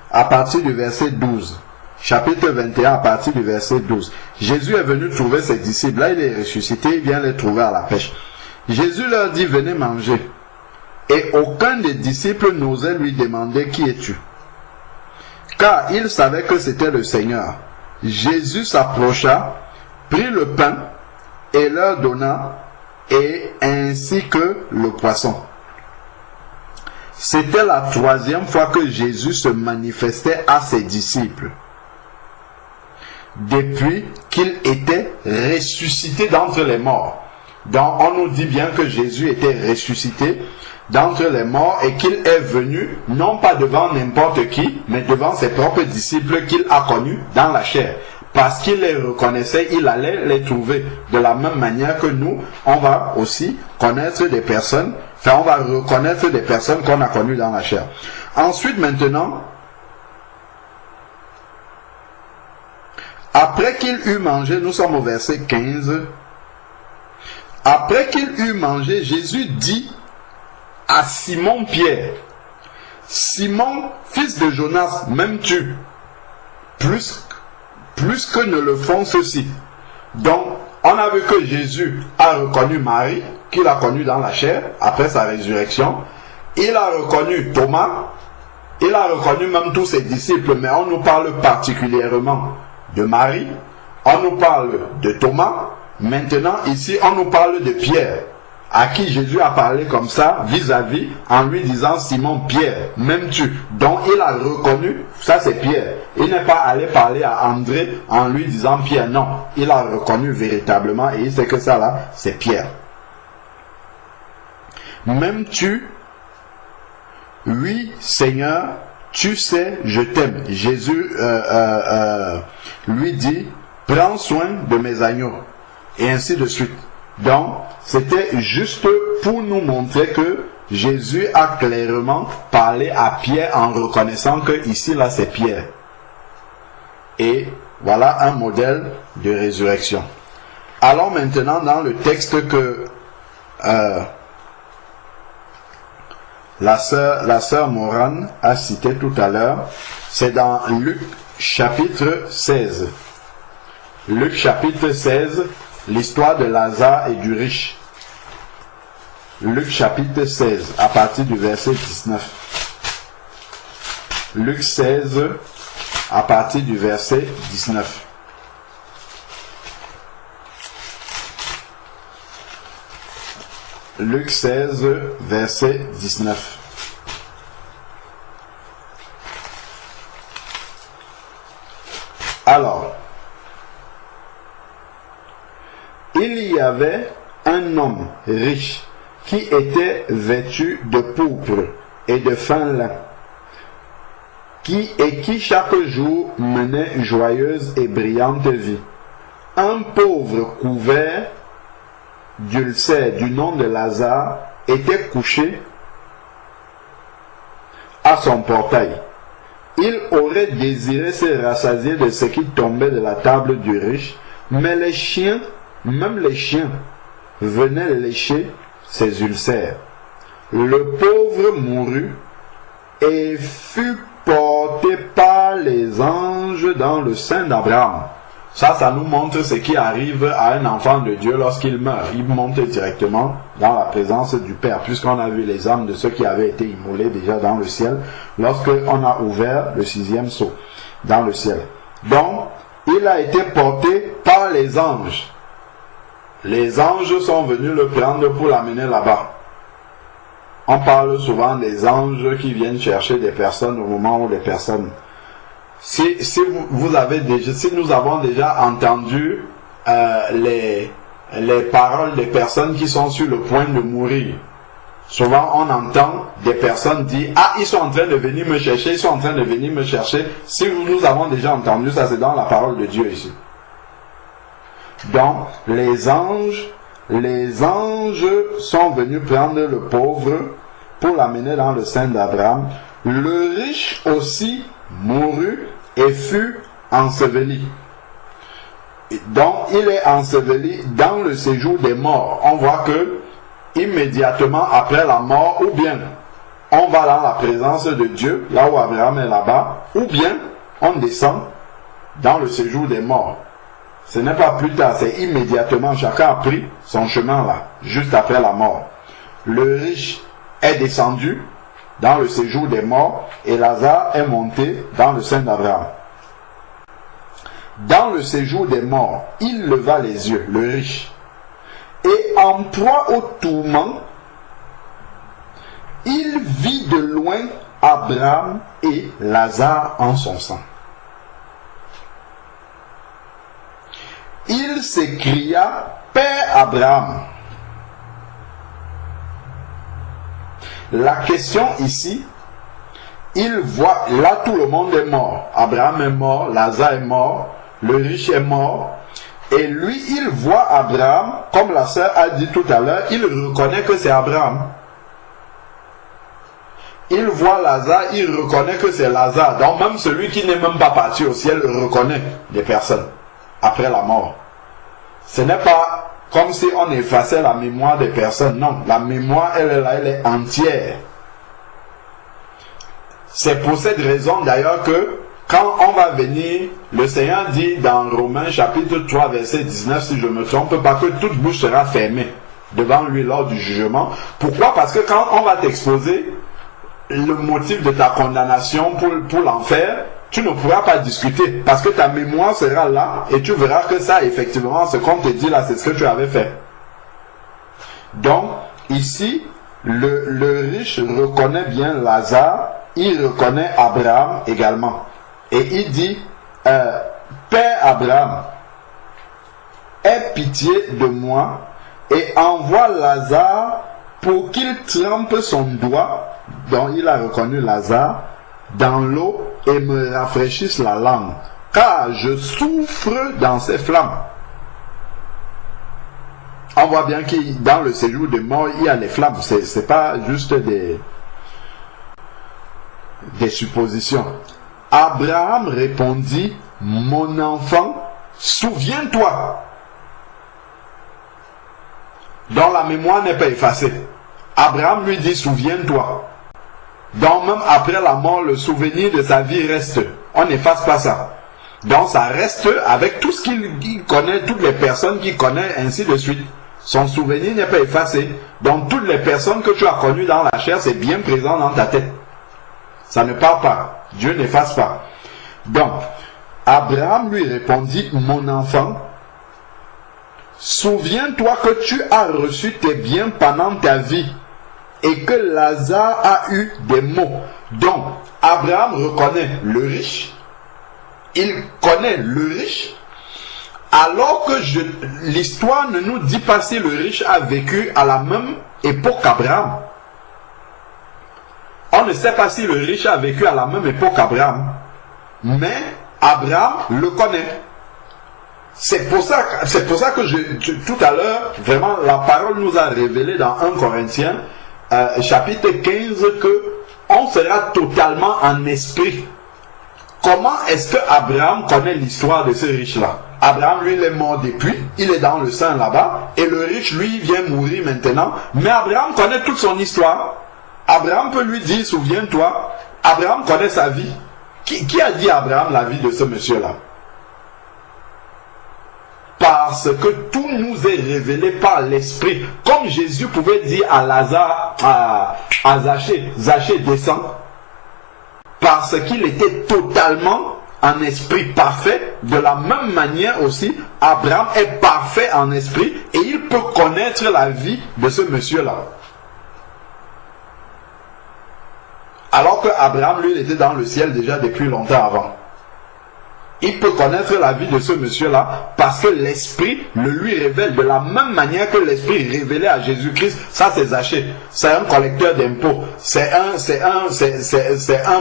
à partir du verset 12. Chapitre 21 à partir du verset 12. Jésus est venu trouver ses disciples. Là, il est ressuscité, il vient les trouver à la pêche. Jésus leur dit, venez manger. Et aucun des disciples n'osait lui demander, qui es-tu? Car il savait que c'était le Seigneur. Jésus s'approcha, prit le pain, et leur donna, et ainsi que le poisson. C'était la 3e fois que Jésus se manifestait à ses disciples, depuis qu'il était ressuscité d'entre les morts. Donc on nous dit bien que Jésus était ressuscité d'entre les morts et qu'il est venu non pas devant n'importe qui, mais devant ses propres disciples qu'il a connus dans la chair. Parce qu'il les reconnaissait, il allait les trouver. De la même manière que nous, on va aussi connaître des personnes, on va reconnaître des personnes qu'on a connues dans la chair. Ensuite, maintenant, après qu'il eut mangé, nous sommes au verset 15, après qu'il eut mangé, Jésus dit à Simon Pierre, Simon, fils de Jonas, m'aimes-tu plus que ne le font ceux-ci? Donc, on a vu que Jésus a reconnu Marie, qu'il a connue dans la chair, après sa résurrection. Il a reconnu Thomas, il a reconnu même tous ses disciples, mais on nous parle particulièrement de Marie, on nous parle de Thomas. Maintenant, ici, on nous parle de Pierre, à qui Jésus a parlé comme ça, vis-à-vis, en lui disant, Simon, Pierre, m'aimes-tu? Donc, il a reconnu, ça c'est Pierre. Il n'est pas allé parler à André en lui disant Pierre, non. Il a reconnu véritablement, et il sait que ça là, c'est Pierre. M'aimes-tu? Oui, Seigneur, tu sais, je t'aime. Jésus lui dit, prends soin de mes agneaux. Et ainsi de suite. Donc, c'était juste pour nous montrer que Jésus a clairement parlé à Pierre en reconnaissant que ici, là, c'est Pierre. Et voilà un modèle de résurrection. Allons maintenant dans le texte que la sœur Morane a cité tout à l'heure. C'est dans Luc chapitre 16. Luc chapitre 16, l'histoire de Lazare et du riche. Luc chapitre 16, à partir du verset 19. Luc 16, à partir du verset 19. Luc 16, verset 19. Alors, il y avait un homme riche qui était vêtu de pourpre et de fin lin, qui chaque jour menait joyeuse et brillante vie. Un pauvre couvert d'ulcère du nom de Lazare était couché à son portail. Il aurait désiré se rassasier de ce qui tombait de la table du riche, mais les chiens, même les chiens, venaient lécher ses ulcères. Le pauvre mourut et fut porté par les anges dans le sein d'Abraham. Ça nous montre ce qui arrive à un enfant de Dieu lorsqu'il meurt. Il monte directement dans la présence du Père, puisqu'on a vu les âmes de ceux qui avaient été immolés déjà dans le ciel, lorsqu'on a ouvert le 6e sceau dans le ciel. Donc, il a été porté par les anges. Les anges sont venus le prendre pour l'amener là-bas. On parle souvent des anges qui viennent chercher des personnes au moment où les personnes... Si nous avons déjà entendu les paroles des personnes qui sont sur le point de mourir, souvent on entend des personnes dire « Ah, ils sont en train de venir me chercher, ils sont en train de venir me chercher ». Si nous avons déjà entendu ça, c'est dans la parole de Dieu ici. Donc, les anges sont venus prendre le pauvre pour l'amener dans le sein d'Abraham. Le riche aussi mourut et fut enseveli. Donc, il est enseveli dans le séjour des morts. On voit que immédiatement après la mort, ou bien on va dans la présence de Dieu, là où Abraham est là-bas, ou bien on descend dans le séjour des morts. Ce n'est pas plus tard, c'est immédiatement. Chacun a pris son chemin là, juste après la mort. Le riche est descendu dans le séjour des morts et Lazare est monté dans le sein d'Abraham. Dans le séjour des morts, il leva les yeux, le riche, en proie au tourment, il vit de loin Abraham et Lazare en son sein. Il s'écria, Père Abraham. La question ici, il voit, là tout le monde est mort. Abraham est mort, Lazare est mort, le riche est mort. Et lui, il voit Abraham, comme la sœur a dit tout à l'heure, il reconnaît que c'est Abraham. Il voit Lazare, il reconnaît que c'est Lazare. Donc même celui qui n'est même pas parti au ciel reconnaît des personnes après la mort. Ce n'est pas comme si on effaçait la mémoire des personnes. Non, la mémoire, elle est là, elle est entière. C'est pour cette raison d'ailleurs que quand on va venir, le Seigneur dit dans Romains chapitre 3 verset 19, si je ne me trompe pas, que toute bouche sera fermée devant lui lors du jugement. Pourquoi? Parce que quand on va t'exposer le motif de ta condamnation pour l'enfer, tu ne pourras pas discuter parce que ta mémoire sera là et tu verras que ça, effectivement, ce qu'on te dit là, c'est ce que tu avais fait. Donc, ici, le riche reconnaît bien Lazare, il reconnaît Abraham également. Et il dit, Père Abraham, aie pitié de moi et envoie Lazare pour qu'il trempe son doigt, dont il a reconnu Lazare, dans l'eau et me rafraîchisse la langue, car je souffre dans ces flammes. On voit bien que dans le séjour de mort, il y a les flammes. C'est pas juste des suppositions. Abraham répondit, mon enfant, souviens-toi. Dont la mémoire n'est pas effacée. Abraham lui dit, souviens-toi. Donc même après la mort, le souvenir de sa vie reste. On n'efface pas ça. Donc ça reste avec tout ce qu'il connaît, toutes les personnes qu'il connaît, ainsi de suite. Son souvenir n'est pas effacé. Donc toutes les personnes que tu as connues dans la chair, c'est bien présent dans ta tête. Ça ne part pas. Dieu n'efface pas. Donc, Abraham lui répondit, mon enfant, souviens-toi que tu as reçu tes biens pendant ta vie et que Lazare a eu des maux. Donc, Abraham reconnaît le riche. Il connaît le riche. Alors que l'histoire ne nous dit pas si le riche a vécu à la même époque qu'Abraham. On ne sait pas si le riche a vécu à la même époque qu'Abraham. Mais Abraham le connaît. C'est pour ça que tout à l'heure, vraiment, la parole nous a révélé dans 1 Corinthiens, chapitre 15, que on sera totalement en esprit. Comment est-ce que Abraham connaît l'histoire de ce riche-là? Abraham, lui, il est mort depuis, il est dans le sein là-bas, et le riche, lui, vient mourir maintenant. Mais Abraham connaît toute son histoire. Abraham peut lui dire, souviens-toi, Abraham connaît sa vie. Qui a dit à Abraham la vie de ce monsieur-là? Parce que tout nous est révélé par l'Esprit. Comme Jésus pouvait dire à Lazare, à Zachée, descends. Parce qu'il était totalement en esprit parfait. De la même manière aussi, Abraham est parfait en esprit et il peut connaître la vie de ce monsieur-là. Alors que Abraham, lui, il était dans le ciel déjà depuis longtemps avant. Il peut connaître la vie de ce monsieur-là parce que l'Esprit le lui révèle de la même manière que l'Esprit révélait à Jésus-Christ. Ça, c'est Zachée. C'est un collecteur d'impôts. C'est un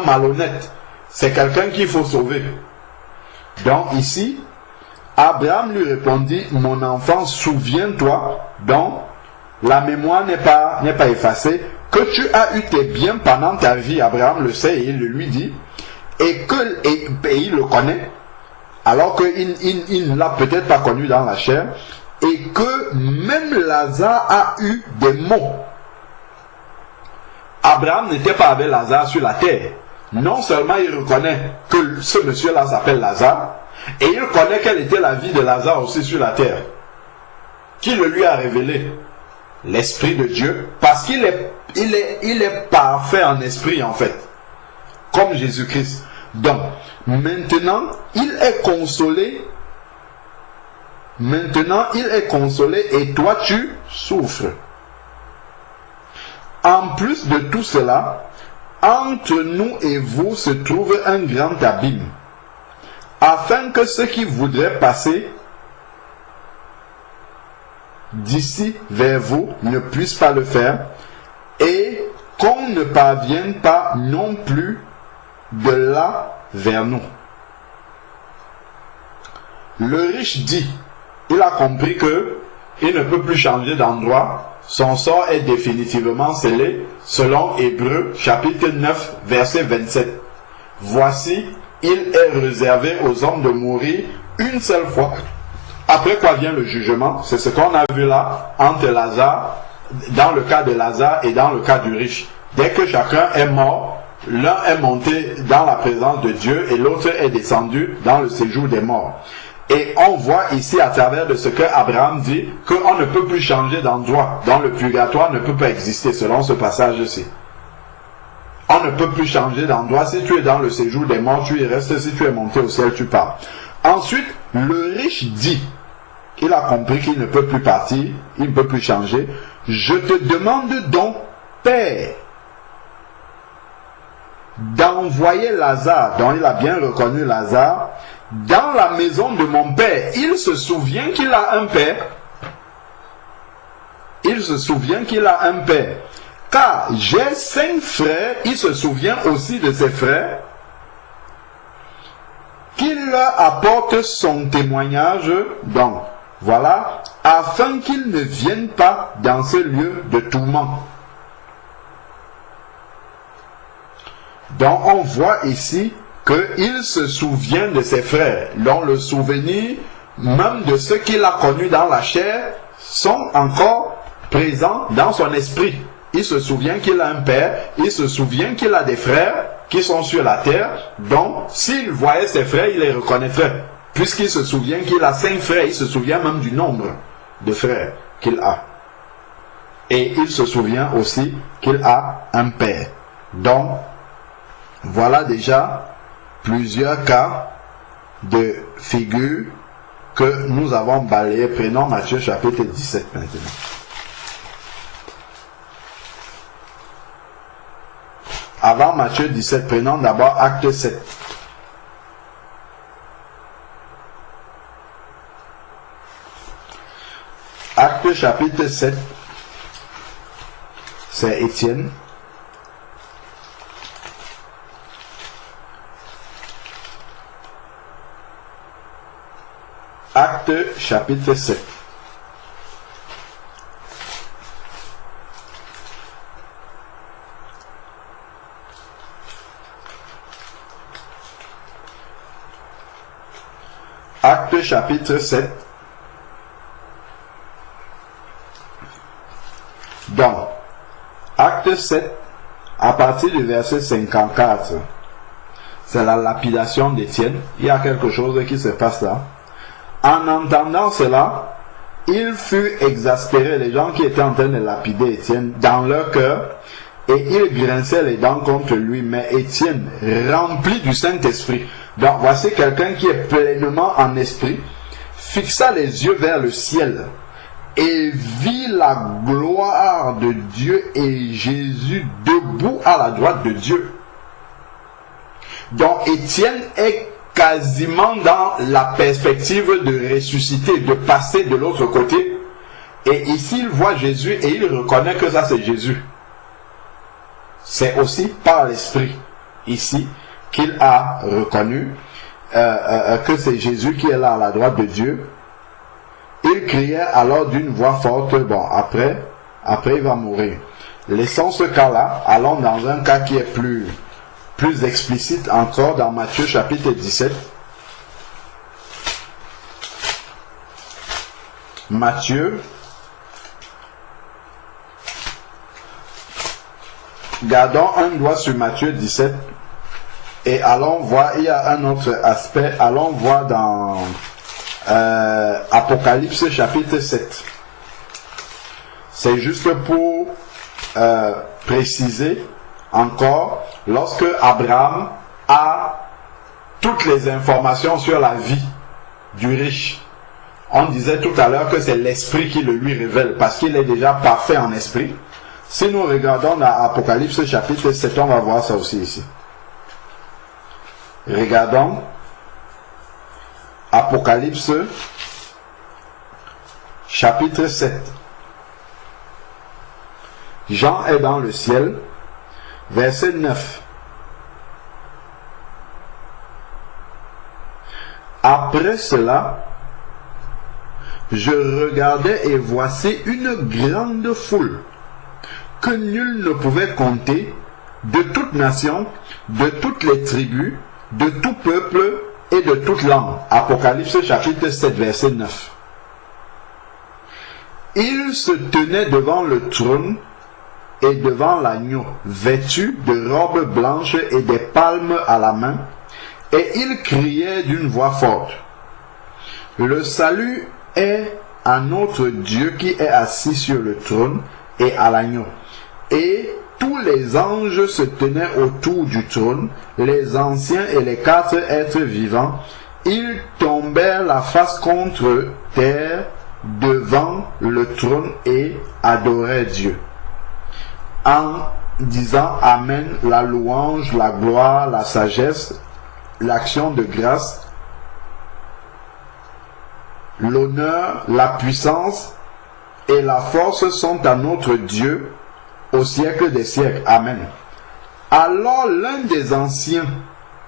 malhonnête. C'est quelqu'un qu'il faut sauver. Donc ici, Abraham lui répondit, mon enfant, souviens-toi, donc la mémoire n'est pas effacée, que tu as eu tes biens pendant ta vie. Abraham le sait et il le lui dit, et il le connaît, alors qu'il ne l'a peut-être pas connu dans la chair, et que même Lazare a eu des maux. Abraham n'était pas avec Lazare sur la terre. Non seulement il reconnaît que ce monsieur-là s'appelle Lazare, et il connaît quelle était la vie de Lazare aussi sur la terre. Qui le lui a révélé? L'Esprit de Dieu, parce qu'il est parfait en esprit en fait, comme Jésus-Christ. Donc, maintenant, il est consolé Maintenant, il est consolé et toi, tu souffres. En plus de tout cela, entre nous et vous se trouve un grand abîme, afin que ceux qui voudraient passer d'ici vers vous ne puissent pas le faire, et qu'on ne parvienne pas non plus de là vers nous. Le riche dit, il a compris que il ne peut plus changer d'endroit, son sort est définitivement scellé, selon Hébreux chapitre 9 verset 27. Voici, il est réservé aux hommes de mourir une seule fois. Après quoi vient le jugement, c'est ce qu'on a vu là entre Lazare, dans le cas de Lazare et dans le cas du riche. Dès que chacun est mort, l'un est monté dans la présence de Dieu et l'autre est descendu dans le séjour des morts. Et on voit ici à travers de ce que Abraham dit qu'on ne peut plus changer d'endroit, dont le purgatoire ne peut pas exister selon ce passage-ci. On ne peut plus changer d'endroit. Si tu es dans le séjour des morts, tu y restes. Si tu es monté au ciel, tu pars. Ensuite, le riche dit, il a compris qu'il ne peut plus partir, il ne peut plus changer. Je te demande donc, Père, d'envoyer Lazare, dont il a bien reconnu Lazare, dans la maison de mon père. Il se souvient qu'il a un père. Il se souvient qu'il a un père. Car j'ai 5 frères, il se souvient aussi de ses frères, qu'il leur apporte son témoignage. Donc, voilà, afin qu'ils ne viennent pas dans ce lieu de tourment. Donc, on voit ici qu'il se souvient de ses frères, dont le souvenir même de ceux qu'il a connus dans la chair sont encore présents dans son esprit. Il se souvient qu'il a un père, il se souvient qu'il a des frères qui sont sur la terre, donc s'il voyait ses frères, il les reconnaîtrait. Puisqu'il se souvient qu'il a 5 frères, il se souvient même du nombre de frères qu'il a. Et il se souvient aussi qu'il a un père. Donc, voilà déjà plusieurs cas de figures que nous avons balayées. Prenons Matthieu chapitre 17 maintenant. Avant Matthieu 17, prenons d'abord Acte 7. Acte chapitre 7, c'est Étienne. Acte chapitre 7. Acte chapitre 7. Donc, Acte 7, à partir du verset 54, c'est la lapidation d'Étienne. Il y a quelque chose qui se passe là. En entendant cela, il fut exaspéré, les gens qui étaient en train de lapider Étienne, dans leur cœur, et ils grinçaient les dents contre lui. Mais Étienne, rempli du Saint-Esprit, donc voici quelqu'un qui est pleinement en esprit, fixa les yeux vers le ciel et vit la gloire de Dieu et Jésus debout à la droite de Dieu. Donc Étienne est quasiment dans la perspective de ressusciter, de passer de l'autre côté. Et ici, il voit Jésus et il reconnaît que ça c'est Jésus. C'est aussi par l'Esprit, ici, qu'il a reconnu que c'est Jésus qui est là à la droite de Dieu. Il criait alors d'une voix forte, bon, après il va mourir. Laissons ce cas-là, allons dans un cas qui est plus explicite encore dans Matthieu chapitre 17. Matthieu, gardons un doigt sur Matthieu 17 et allons voir, il y a un autre aspect, allons voir dans Apocalypse chapitre 7. C'est juste pour préciser encore, lorsque Abraham a toutes les informations sur la vie du riche, On disait tout à l'heure que c'est l'esprit qui le lui révèle, parce qu'il est déjà parfait en esprit. Si nous regardons dans Apocalypse chapitre 7, on va voir ça aussi ici. Regardons Apocalypse chapitre 7. Jean est dans le ciel, verset 9. Après cela, je regardais et voici une grande foule que nul ne pouvait compter, de toute nation, de toutes les tribus, de tout peuple et de toute langue. Apocalypse chapitre 7, verset 9. Ils se tenaient devant le trône et devant l'agneau, vêtus de robes blanches et des palmes à la main, et ils criaient d'une voix forte. Le salut est à notre Dieu qui est assis sur le trône et à l'agneau. Et tous les anges se tenaient autour du trône, les anciens et les 4 êtres vivants. Ils tombèrent la face contre terre devant le trône et adoraient Dieu, en disant Amen, la louange, la gloire, la sagesse, l'action de grâce, l'honneur, la puissance et la force sont à notre Dieu au siècle des siècles. Amen. Alors l'un des anciens,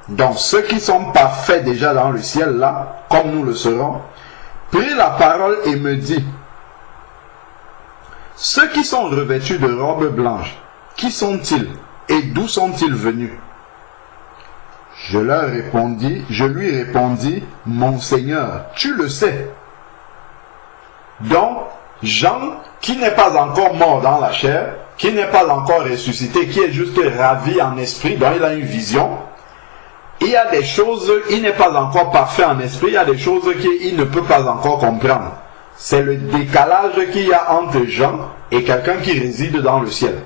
donc ceux qui sont parfaits déjà dans le ciel là, comme nous le serons, prit la parole et me dit, ceux qui sont revêtus de robes blanches, qui sont-ils et d'où sont-ils venus? Je lui répondis, mon Seigneur, tu le sais. Donc, Jean, qui n'est pas encore mort dans la chair, qui n'est pas encore ressuscité, qui est juste ravi en esprit, donc il a une vision. Il y a des choses, il n'est pas encore parfait en esprit, il y a des choses qu'il ne peut pas encore comprendre. C'est le décalage qu'il y a entre Jean et quelqu'un qui réside dans le ciel.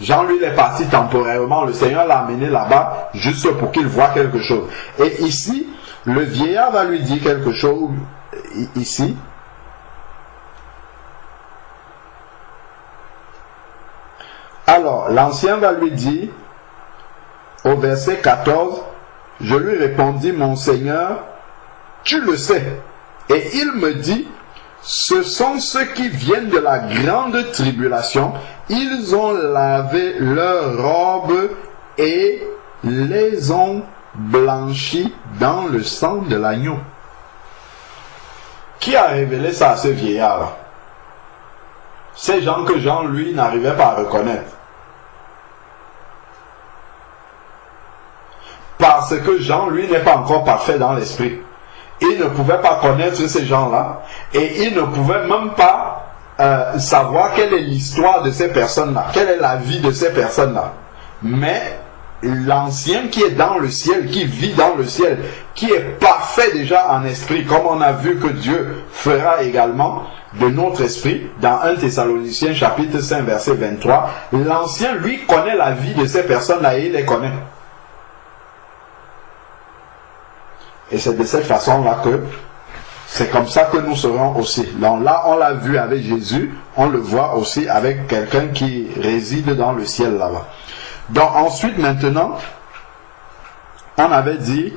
Jean, lui, il est parti temporairement, le Seigneur l'a amené là-bas juste pour qu'il voie quelque chose. Et ici, le vieillard va lui dire quelque chose, ici. Alors, l'ancien va lui dire, au verset 14, je lui répondis, mon Seigneur, tu le sais. Et il me dit, ce sont ceux qui viennent de la grande tribulation, ils ont lavé leurs robes et les ont blanchis dans le sang de l'agneau. Qui a révélé ça à ce vieillard? Ces gens que Jean, lui, n'arrivait pas à reconnaître. Parce que Jean, lui, n'est pas encore parfait dans l'esprit. Il ne pouvait pas connaître ces gens-là et il ne pouvait même pas savoir quelle est l'histoire de ces personnes-là, quelle est la vie de ces personnes-là. Mais l'ancien qui est dans le ciel, qui vit dans le ciel, qui est parfait déjà en esprit, comme on a vu que Dieu fera également de notre esprit, dans 1 Thessaloniciens chapitre 5 verset 23, l'ancien lui connaît la vie de ces personnes-là et il les connaît. Et c'est de cette façon-là que c'est comme ça que nous serons aussi. Donc là, on l'a vu avec Jésus, on le voit aussi avec quelqu'un qui réside dans le ciel là-bas. Donc ensuite, maintenant, on avait dit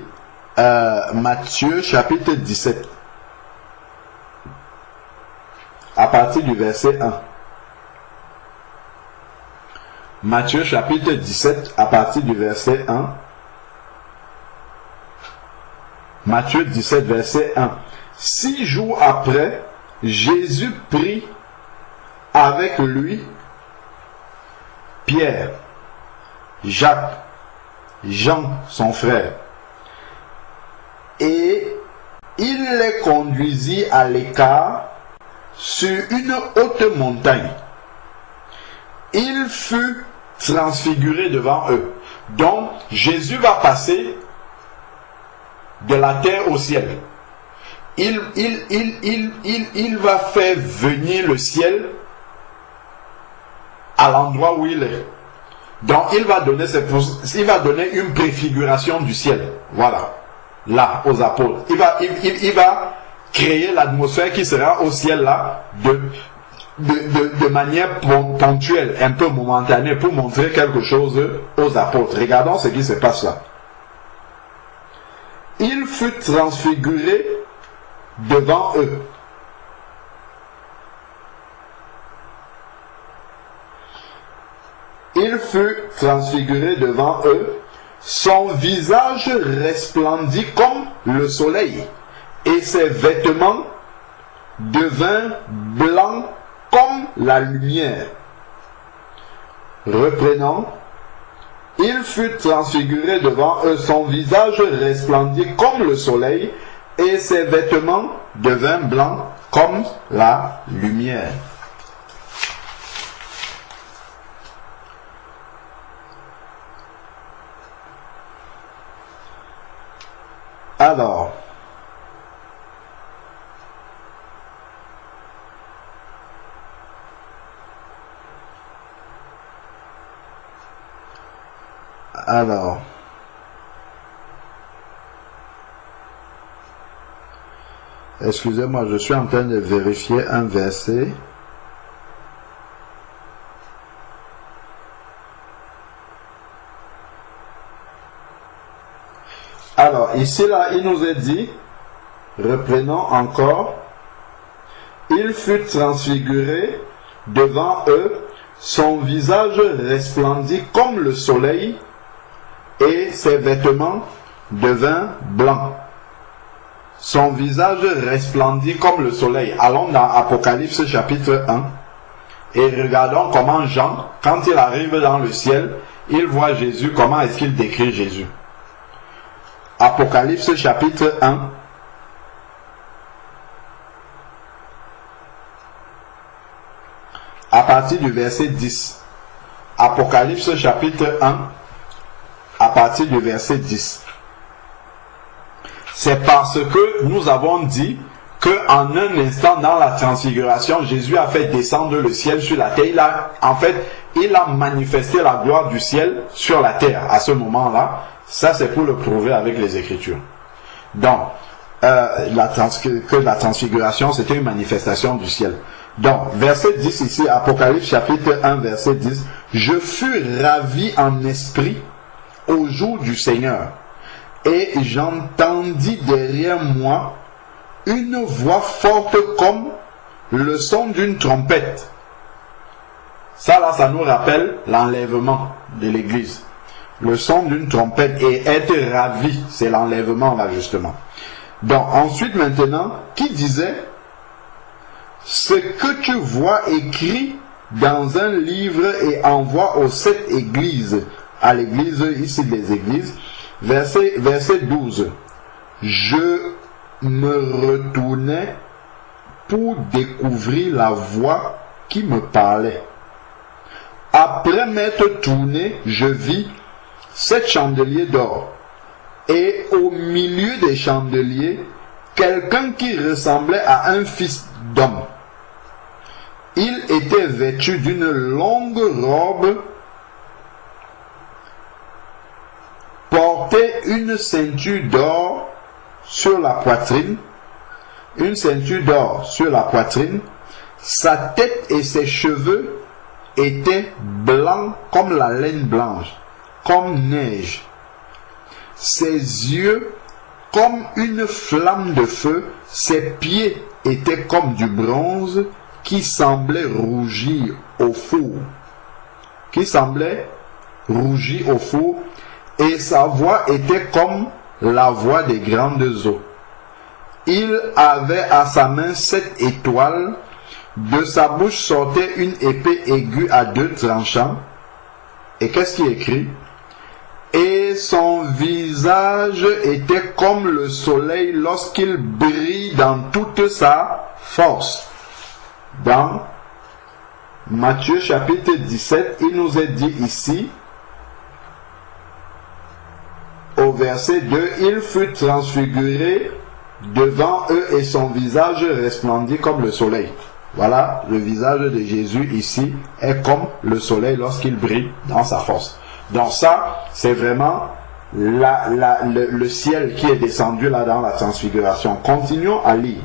Matthieu chapitre 17, à partir du verset 1. Matthieu chapitre 17, à partir du verset 1. Matthieu 17, verset 1. 6 jours après, Jésus prit avec lui Pierre, Jacques, Jean, son frère, et il les conduisit à l'écart sur une haute montagne. Il fut transfiguré devant eux. Donc, Jésus va passer de la terre au ciel. Il va faire venir le ciel à l'endroit où il est. Donc il va donner une préfiguration du ciel. Voilà. Là, aux apôtres. Il va créer l'atmosphère qui sera au ciel là de manière ponctuelle, un peu momentanée, pour montrer quelque chose aux apôtres. Regardons ce qui se passe là. Il fut transfiguré devant eux. Il fut transfiguré devant eux. Son visage resplendit comme le soleil, et ses vêtements devinrent blancs comme la lumière. Reprenons. Il fut transfiguré devant eux, son visage resplendit comme le soleil, et ses vêtements devinrent blancs comme la lumière. Alors, excusez-moi, je suis en train de vérifier un verset. Alors, ici, là, il nous est dit, reprenons encore, il fut transfiguré devant eux, son visage resplendit comme le soleil, et ses vêtements devinrent blancs. Son visage resplendit comme le soleil. Allons dans Apocalypse chapitre 1 et regardons comment Jean, quand il arrive dans le ciel, il voit Jésus, comment est-ce qu'il décrit Jésus. Apocalypse chapitre 1. À partir du verset 10. Apocalypse chapitre 1. À partir du verset 10. C'est parce que nous avons dit qu'en un instant dans la transfiguration, Jésus a fait descendre le ciel sur la terre. Il a manifesté la gloire du ciel sur la terre à ce moment-là. Ça, c'est pour le prouver avec les Écritures. Donc, que la transfiguration, c'était une manifestation du ciel. Donc, verset 10 ici, Apocalypse chapitre 1, verset 10. « Je fus ravi en esprit au jour du Seigneur, et j'entendis derrière moi une voix forte comme le son d'une trompette. » Ça là, ça nous rappelle l'enlèvement de l'église. Le son d'une trompette et être ravi, c'est l'enlèvement là justement. Donc ensuite maintenant, qui disait, ce que tu vois écrit dans un livre et envoie aux 7 églises, à l'église, ici les églises, verset 12. Je me retournai pour découvrir la voix qui me parlait. Après m'être tourné, je vis 7 chandeliers d'or, et au milieu des chandeliers, quelqu'un qui ressemblait à un fils d'homme. Il était vêtu d'une longue robe, portait une ceinture d'or sur la poitrine, sa tête et ses cheveux étaient blancs comme la laine blanche, comme neige, ses yeux comme une flamme de feu, ses pieds étaient comme du bronze qui semblait rougir au four, et sa voix était comme la voix des grandes eaux. Il avait à sa main 7 étoiles, de sa bouche sortait une épée aiguë à 2 tranchants. Et qu'est-ce qui est écrit? Et son visage était comme le soleil lorsqu'il brille dans toute sa force. Dans Matthieu chapitre 17, il nous est dit ici, au verset 2, il fut transfiguré devant eux et son visage resplendit comme le soleil. Voilà, le visage de Jésus ici est comme le soleil lorsqu'il brille dans sa force. Donc ça, c'est vraiment le ciel qui est descendu là dans la transfiguration. Continuons à lire.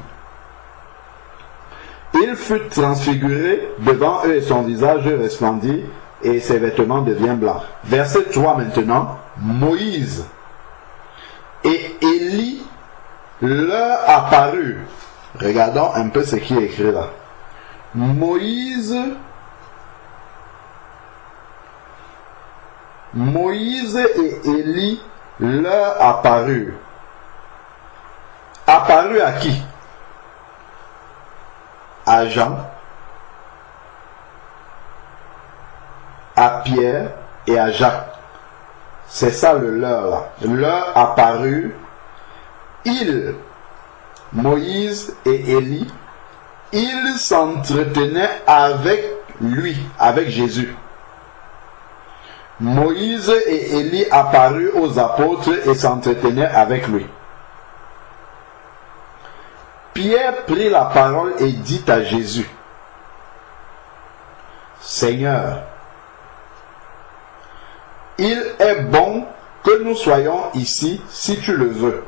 Il fut transfiguré devant eux et son visage resplendit et ses vêtements deviennent blancs. Verset 3 maintenant. Moïse et Élie leur apparut. Regardons un peu ce qui est écrit là. Moïse et Élie leur apparut. Apparut à qui? À Jean, à Pierre et à Jacques. C'est ça le leur là. Leur apparut. Ils, Moïse et Élie, ils s'entretenaient avec lui, avec Jésus. Moïse et Élie apparurent aux apôtres et s'entretenaient avec lui. Pierre prit la parole et dit à Jésus, Seigneur, il est bon que nous soyons ici si tu le veux.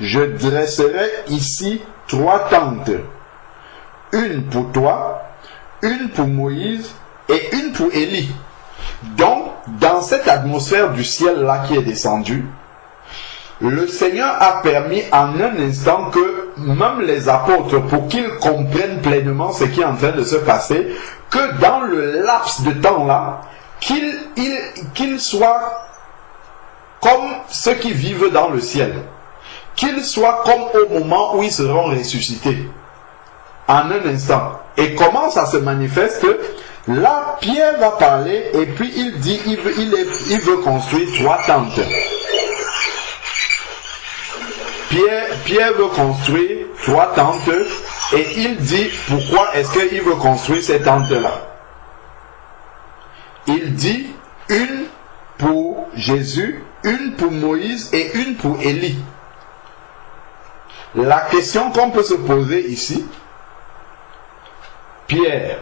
Je dresserai ici 3 tentes, une pour toi, une pour Moïse et une pour Élie. Donc, dans cette atmosphère du ciel-là qui est descendue, le Seigneur a permis en un instant que même les apôtres, pour qu'ils comprennent pleinement ce qui est en train de se passer, que dans le laps de temps-là, qu'ils soient comme ceux qui vivent dans le ciel. Qu'ils soient comme au moment où ils seront ressuscités. En un instant. Et comment ça se manifeste? Là, Pierre va parler et puis il dit, il veut construire 3 tentes. Pierre veut construire 3 tentes et il dit pourquoi est-ce qu'il veut construire ces tentes-là. Il dit une pour Jésus, une pour Moïse et une pour Élie. La question qu'on peut se poser ici, Pierre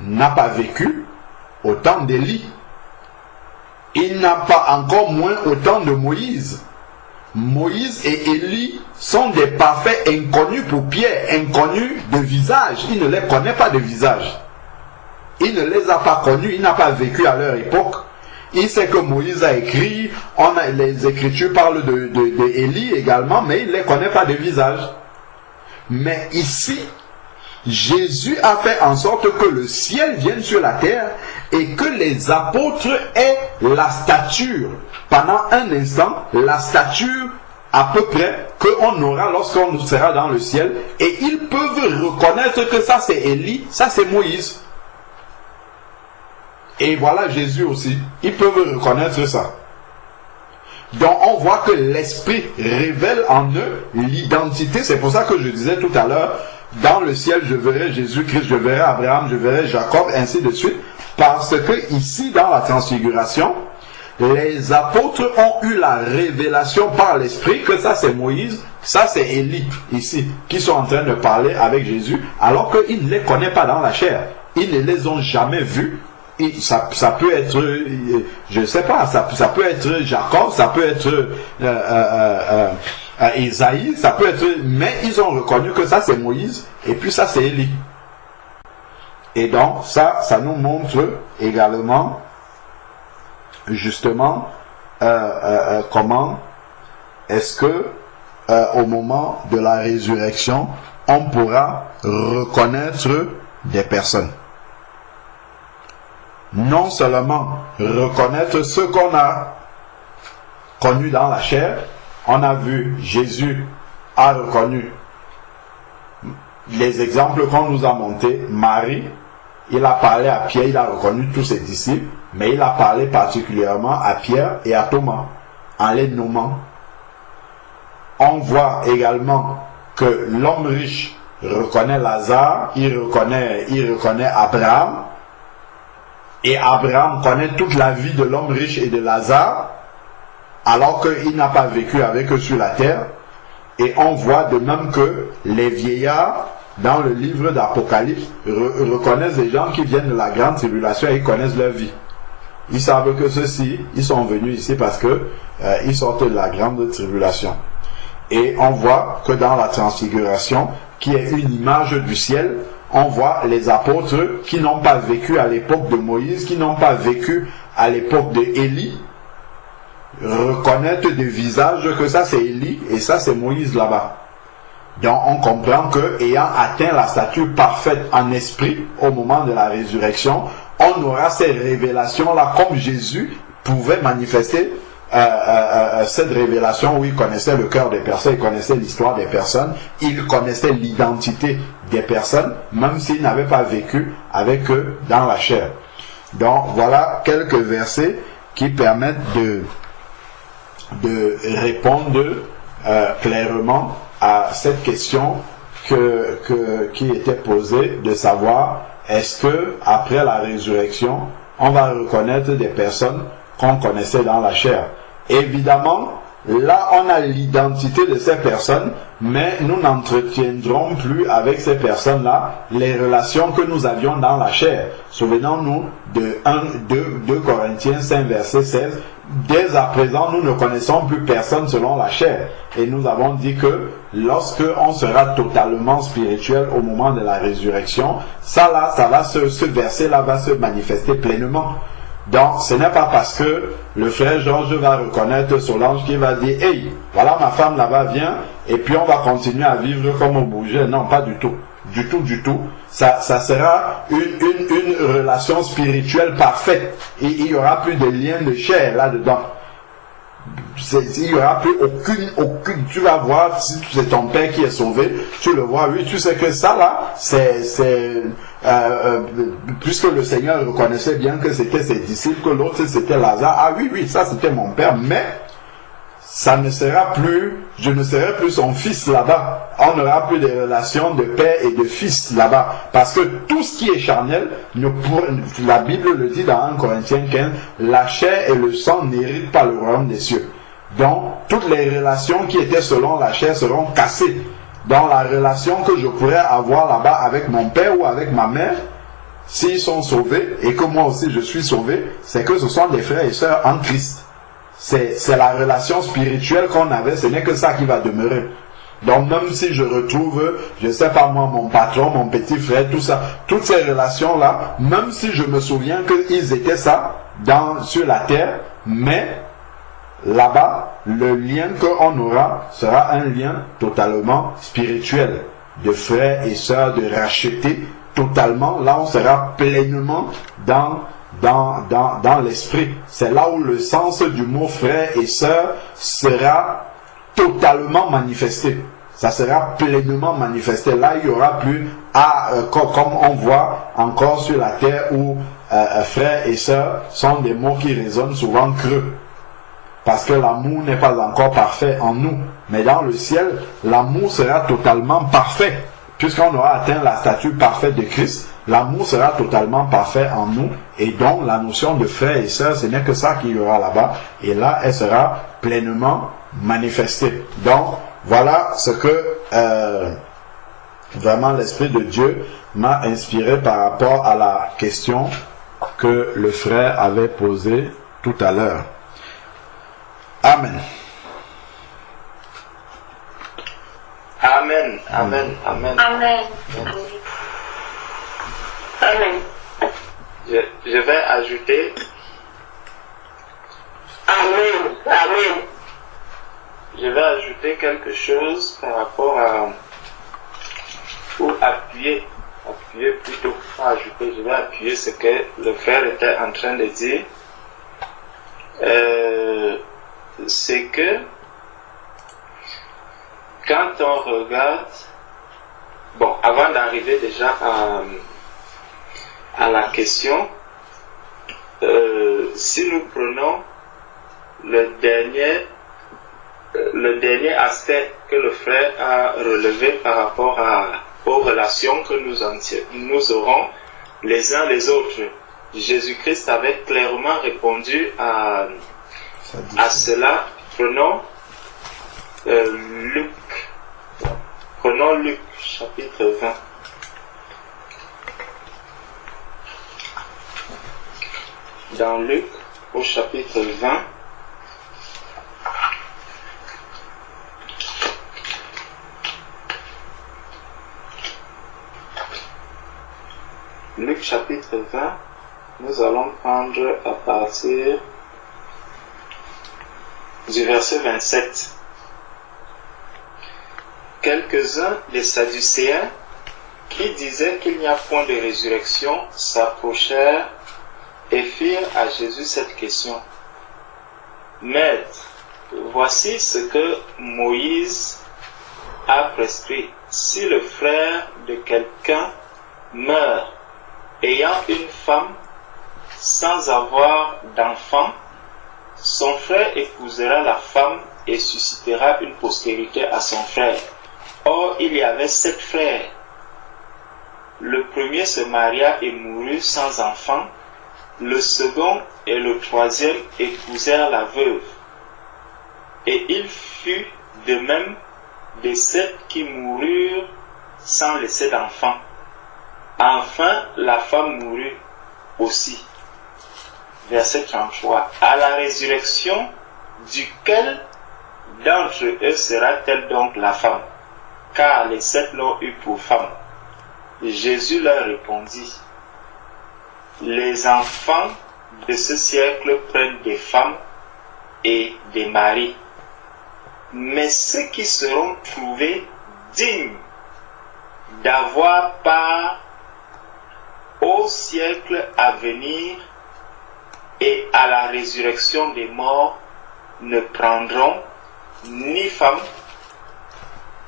n'a pas vécu au temps d'Élie. Il n'a pas encore moins au temps de Moïse. Moïse et Élie sont des parfaits inconnus pour Pierre, inconnus de visage. Il ne les connaît pas de visage. Il ne les a pas connus, il n'a pas vécu à leur époque. Il sait que Moïse a écrit, les Écritures parlent de Élie également, mais il ne les connaît pas de visage. Mais ici, Jésus a fait en sorte que le ciel vienne sur la terre et que les apôtres aient la stature, pendant un instant, la stature à peu près qu'on aura lorsqu'on sera dans le ciel, et ils peuvent reconnaître que ça c'est Élie, ça c'est Moïse. Et voilà Jésus aussi, ils peuvent reconnaître ça. Donc on voit que l'Esprit révèle en eux l'identité. C'est pour ça que je disais tout à l'heure, dans le ciel je verrai Jésus-Christ, je verrai Abraham, je verrai Jacob, ainsi de suite. Parce que ici dans la transfiguration, les apôtres ont eu la révélation par l'Esprit que ça c'est Moïse, ça c'est Élie ici, qui sont en train de parler avec Jésus, alors qu'ils ne les connaissent pas dans la chair. Ils ne les ont jamais vus. Et ça peut être, je ne sais pas, ça peut être Jacob, ça peut être Isaïe, ça peut être, mais ils ont reconnu que ça c'est Moïse, et puis ça c'est Élie. Et donc ça nous montre également, justement, comment est-ce que au moment de la résurrection, on pourra reconnaître des personnes. Non seulement reconnaître ce qu'on a connu dans la chair, on a vu Jésus a reconnu les exemples qu'on nous a montés. Marie, il a parlé à Pierre, il a reconnu tous ses disciples, mais il a parlé particulièrement à Pierre et à Thomas, en les nommant. On voit également que l'homme riche reconnaît Lazare, il reconnaît Abraham, et Abraham connaît toute la vie de l'homme riche et de Lazare, alors qu'il n'a pas vécu avec eux sur la terre. Et on voit de même que les vieillards, dans le livre d'Apocalypse, reconnaissent des gens qui viennent de la grande tribulation et ils connaissent leur vie. Ils savent que ceux-ci, ils sont venus ici parce que ils sortent de la grande tribulation. Et on voit que dans la transfiguration, qui est une image du ciel, on voit les apôtres qui n'ont pas vécu à l'époque de Moïse, qui n'ont pas vécu à l'époque de Élie, reconnaître de visage que ça c'est Élie et ça c'est Moïse là-bas. Donc on comprend que, ayant atteint la stature parfaite en esprit au moment de la résurrection, on aura ces révélations-là comme Jésus pouvait manifester cette révélation où il connaissait le cœur des personnes, il connaissait l'histoire des personnes, il connaissait l'identité des personnes, même s'il n'avait pas vécu avec eux dans la chair. Donc voilà quelques versets qui permettent de répondre clairement à cette question qui était posée, de savoir est-ce que après la résurrection on va reconnaître des personnes qu'on connaissait dans la chair. Évidemment, là on a l'identité de ces personnes, mais nous n'entretiendrons plus avec ces personnes-là les relations que nous avions dans la chair. Souvenons-nous de 2 Corinthiens 5 verset 16. Dès à présent, nous ne connaissons plus personne selon la chair. Et nous avons dit que lorsque on sera totalement spirituel au moment de la résurrection, ce verset-là va se manifester pleinement. Donc, ce n'est pas parce que le frère Georges va reconnaître Solange qui va dire « Hey, voilà ma femme là-bas, viens » et puis on va continuer à vivre comme on bougeait. Non, pas du tout. Du tout. Ça sera une relation spirituelle parfaite. Et il n'y aura plus de lien de chair là-dedans. Il n'y aura plus aucune. Tu vas voir, si c'est ton père qui est sauvé, tu le vois, oui, tu sais que ça là, puisque le Seigneur reconnaissait bien que c'était ses disciples, que l'autre c'était Lazare. Ah oui, ça c'était mon père, mais ça ne sera plus, je ne serai plus son fils là-bas. On n'aura plus de relations de père et de fils là-bas. Parce que tout ce qui est charnel, la Bible le dit dans 1 Corinthiens 15, la chair et le sang n'héritent pas le royaume des cieux. Donc, toutes les relations qui étaient selon la chair seront cassées. Dans la relation que je pourrais avoir là-bas avec mon père ou avec ma mère, s'ils sont sauvés, et que moi aussi je suis sauvé, c'est que ce sont des frères et sœurs en Christ. C'est la relation spirituelle qu'on avait, ce n'est que ça qui va demeurer. Donc même si je retrouve, je sais pas moi, mon patron, mon petit frère, tout ça, toutes ces relations-là, même si je me souviens qu'ils étaient ça sur la terre, mais là-bas, le lien qu'on aura sera un lien totalement spirituel, de frères et sœurs, de racheter totalement. Là, on sera pleinement dans l'esprit. C'est là où le sens du mot frère et sœur sera totalement manifesté. Ça sera pleinement manifesté. Là, il n'y aura plus, comme on voit encore sur la terre où frère et sœur sont des mots qui résonnent souvent creux. Parce que l'amour n'est pas encore parfait en nous. Mais dans le ciel, l'amour sera totalement parfait. Puisqu'on aura atteint la stature parfaite de Christ, l'amour sera totalement parfait en nous. Et donc, la notion de frère et sœur, ce n'est que ça qu'il y aura là-bas. Et là, elle sera pleinement manifestée. Donc, voilà ce que vraiment l'Esprit de Dieu m'a inspiré par rapport à la question que le frère avait posée tout à l'heure. Amen. Amen. Amen. Amen. Amen. Amen. Je vais ajouter. Amen. Amen. Je vais ajouter quelque chose par rapport à, ou appuyer plutôt, pas ajouter, je vais appuyer ce que le frère était en train de dire. C'est que quand on regarde, bon, avant d'arriver déjà à la question, si nous prenons le dernier aspect que le frère a relevé par rapport aux relations que nous aurons les uns les autres, Jésus-Christ avait clairement répondu à cela. Prenons Luc chapitre 20. Dans Luc au chapitre 20, Luc chapitre 20, nous allons prendre à partir du verset 27. Quelques-uns des Sadducéens qui disaient qu'il n'y a point de résurrection s'approchèrent et firent à Jésus cette question. Maître, voici ce que Moïse a prescrit. Si le frère de quelqu'un meurt ayant une femme sans avoir d'enfant, son frère épousera la femme et suscitera une postérité à son frère. Or, il y avait 7 frères. Le premier se maria et mourut sans enfant. Le second et le troisième épousèrent la veuve. Et il fut de même des 7 qui moururent sans laisser d'enfant. Enfin, la femme mourut aussi. Verset 33. À la résurrection, duquel d'entre eux sera-t-elle donc la femme? Car les 7 l'ont eu pour femme. Jésus leur répondit, les enfants de ce siècle prennent des femmes et des maris, mais ceux qui seront trouvés dignes d'avoir part au siècle à venir et à la résurrection des morts ne prendront ni femme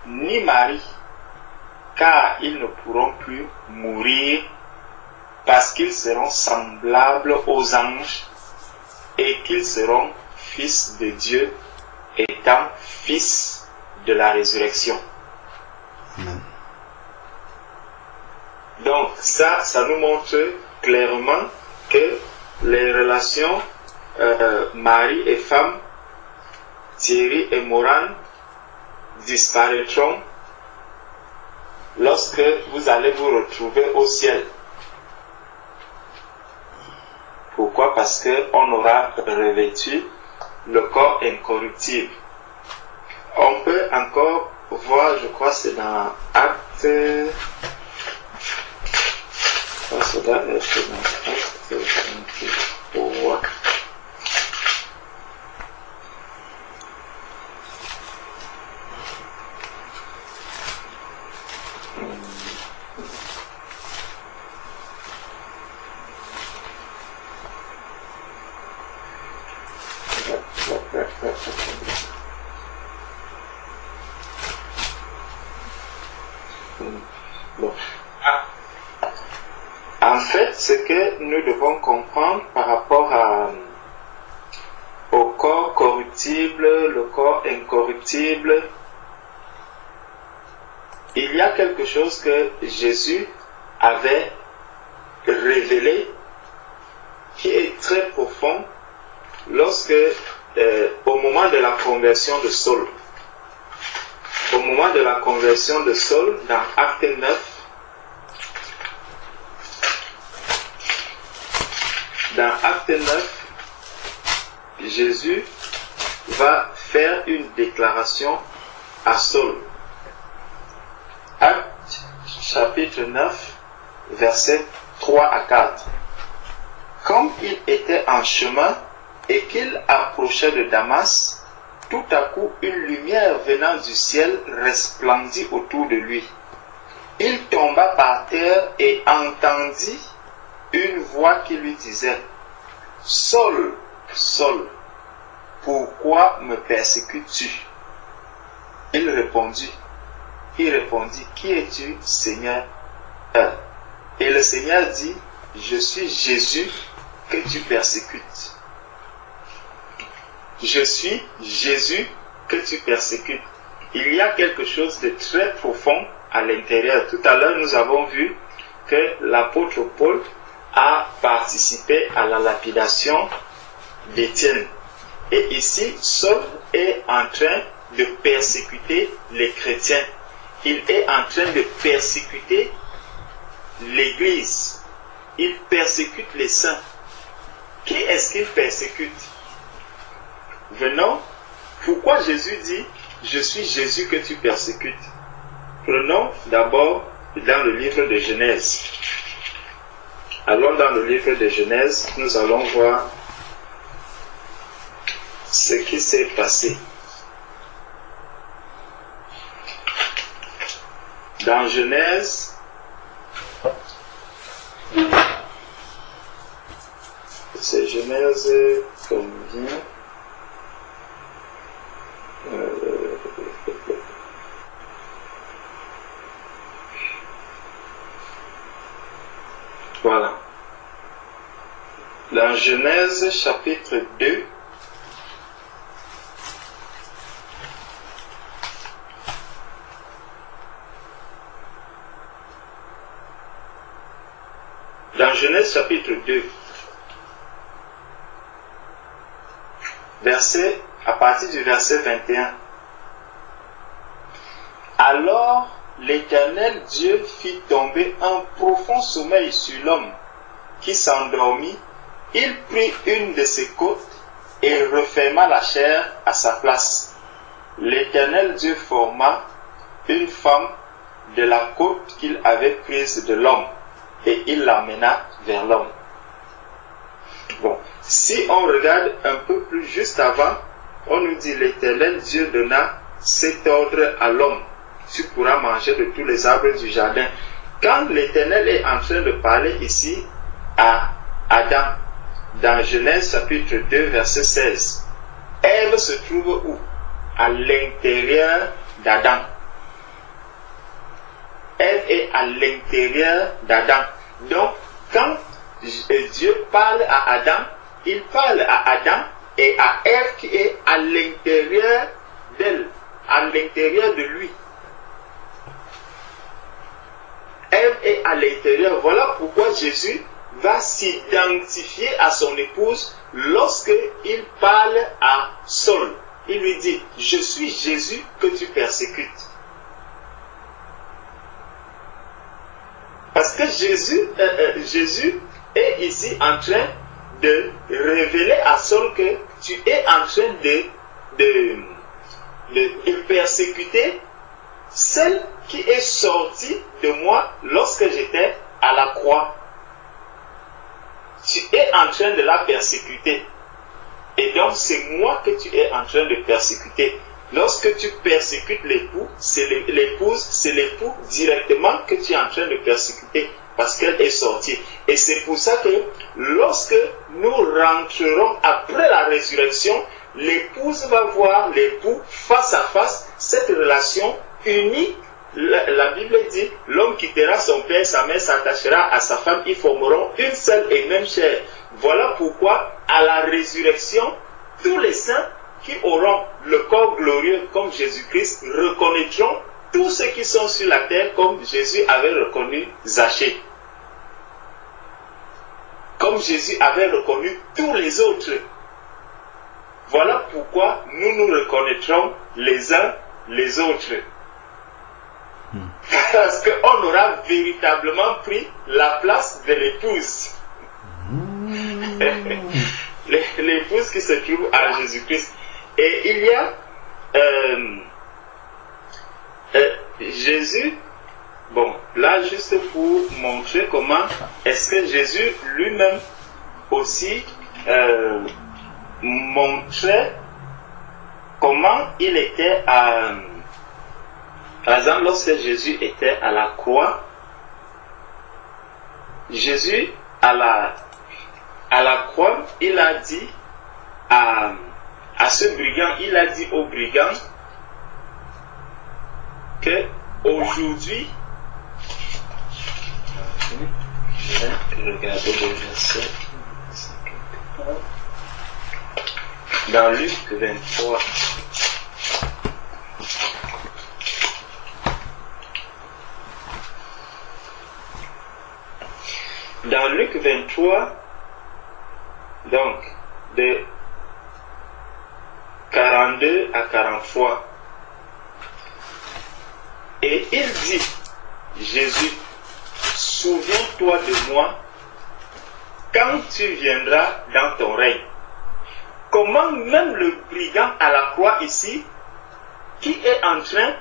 ni mari, car ils ne pourront plus mourir parce qu'ils seront semblables aux anges et qu'ils seront fils de Dieu, étant fils de la résurrection. Amen. Donc ça nous montre clairement que les relations mari et femme, Thierry et Moran, disparaîtront lorsque vous allez vous retrouver au ciel. Pourquoi? Parce qu'on aura revêtu le corps incorruptible. On peut encore voir, je crois c'est dans Acte... Ça doit être dans Acte 23. Bon. En fait, ce que nous devons comprendre par rapport au corps corruptible, le corps incorruptible, il y a quelque chose que Jésus avait révélé qui est très profond lorsque, au moment de la conversion de Saul. Au moment de la conversion de Saul, dans Acte 9, dans Acte 9, Jésus va faire une déclaration à Saul. Acte chapitre 9, versets 3 à 4. Comme il était en chemin et qu'il approchait de Damas, tout à coup une lumière venant du ciel resplendit autour de lui. Il tomba par terre et entendit une voix qui lui disait, « Saul, Saul, pourquoi me persécutes-tu » Il répondit, « Qui es-tu, Seigneur » Et le Seigneur dit, « Je suis Jésus que tu persécutes. » Je suis Jésus que tu persécutes. Il y a quelque chose de très profond à l'intérieur. Tout à l'heure, nous avons vu que l'apôtre Paul a participé à la lapidation d'Étienne. Et ici, Saul est en train de persécuter les chrétiens. Il est en train de persécuter l'Église. Il persécute les saints. Qui est-ce qu'il persécute? Venons. Pourquoi Jésus dit « Je suis Jésus que tu persécutes » Prenons d'abord dans le livre de Genèse. Allons dans le livre de Genèse, nous allons voir ce qui s'est passé. Dans Genèse, c'est Genèse combien? Voilà. Dans Genèse chapitre 2, dans Genèse chapitre 2, à partir du verset 21. Alors l'Éternel Dieu fit tomber un profond sommeil sur l'homme qui s'endormit. Il prit une de ses côtes et referma la chair à sa place. L'Éternel Dieu forma une femme de la côte qu'il avait prise de l'homme et il l'amena vers l'homme. Bon, si on regarde un peu plus juste avant, on nous dit l'Éternel Dieu donna cet ordre à l'homme: tu pourras manger de tous les arbres du jardin. Quand l'Éternel est en train de parler ici à Adam, dans Genèse chapitre 2 verset 16, Ève se trouve où? À l'intérieur d'Adam. Ève est à l'intérieur d'Adam. Donc, quand Dieu parle à Adam, il parle à Adam et à Ève qui est à l'intérieur d'elle, à l'intérieur de lui. Ève est à l'intérieur. Voilà pourquoi Jésus va s'identifier à son épouse lorsqu'il parle à Saul. Il lui dit: je suis Jésus que tu persécutes. Parce que Jésus est ici en train de révéler à Saul que tu es en train de persécuter celle qui est sortie de moi lorsque j'étais à la croix. Tu es en train de la persécuter. Et donc c'est moi que tu es en train de persécuter. Lorsque tu persécutes l'époux, c'est l'épouse, c'est l'époux directement que tu es en train de persécuter parce qu'elle est sortie. Et c'est pour ça que lorsque nous rentrerons après la résurrection, l'épouse va voir l'époux face à face, cette relation unie. La Bible dit: l'homme quittera son père, sa mère, s'attachera à sa femme, ils formeront une seule et même chair. Voilà pourquoi à la résurrection, tous les saints qui auront le corps glorieux comme Jésus-Christ reconnaîtront tous ceux qui sont sur la terre comme Jésus avait reconnu Zachée. Comme Jésus avait reconnu tous les autres. Voilà pourquoi nous nous reconnaîtrons les uns les autres. Parce qu'on aura véritablement pris la place de l'épouse. L'épouse qui se trouve à Jésus-Christ. Et il y a Jésus, bon, là juste pour montrer comment est-ce que Jésus lui-même aussi montrait comment il était par exemple, lorsque Jésus était à la croix, Jésus à la croix, il a dit à ce brigand, il a dit au brigand que aujourd'hui, regardez le verset dans Luc 23. Dans Luc 23, donc de 42 à 43, et il dit, Jésus, souviens-toi de moi quand tu viendras dans ton règne. Comment même le brigand à la croix ici, qui est en train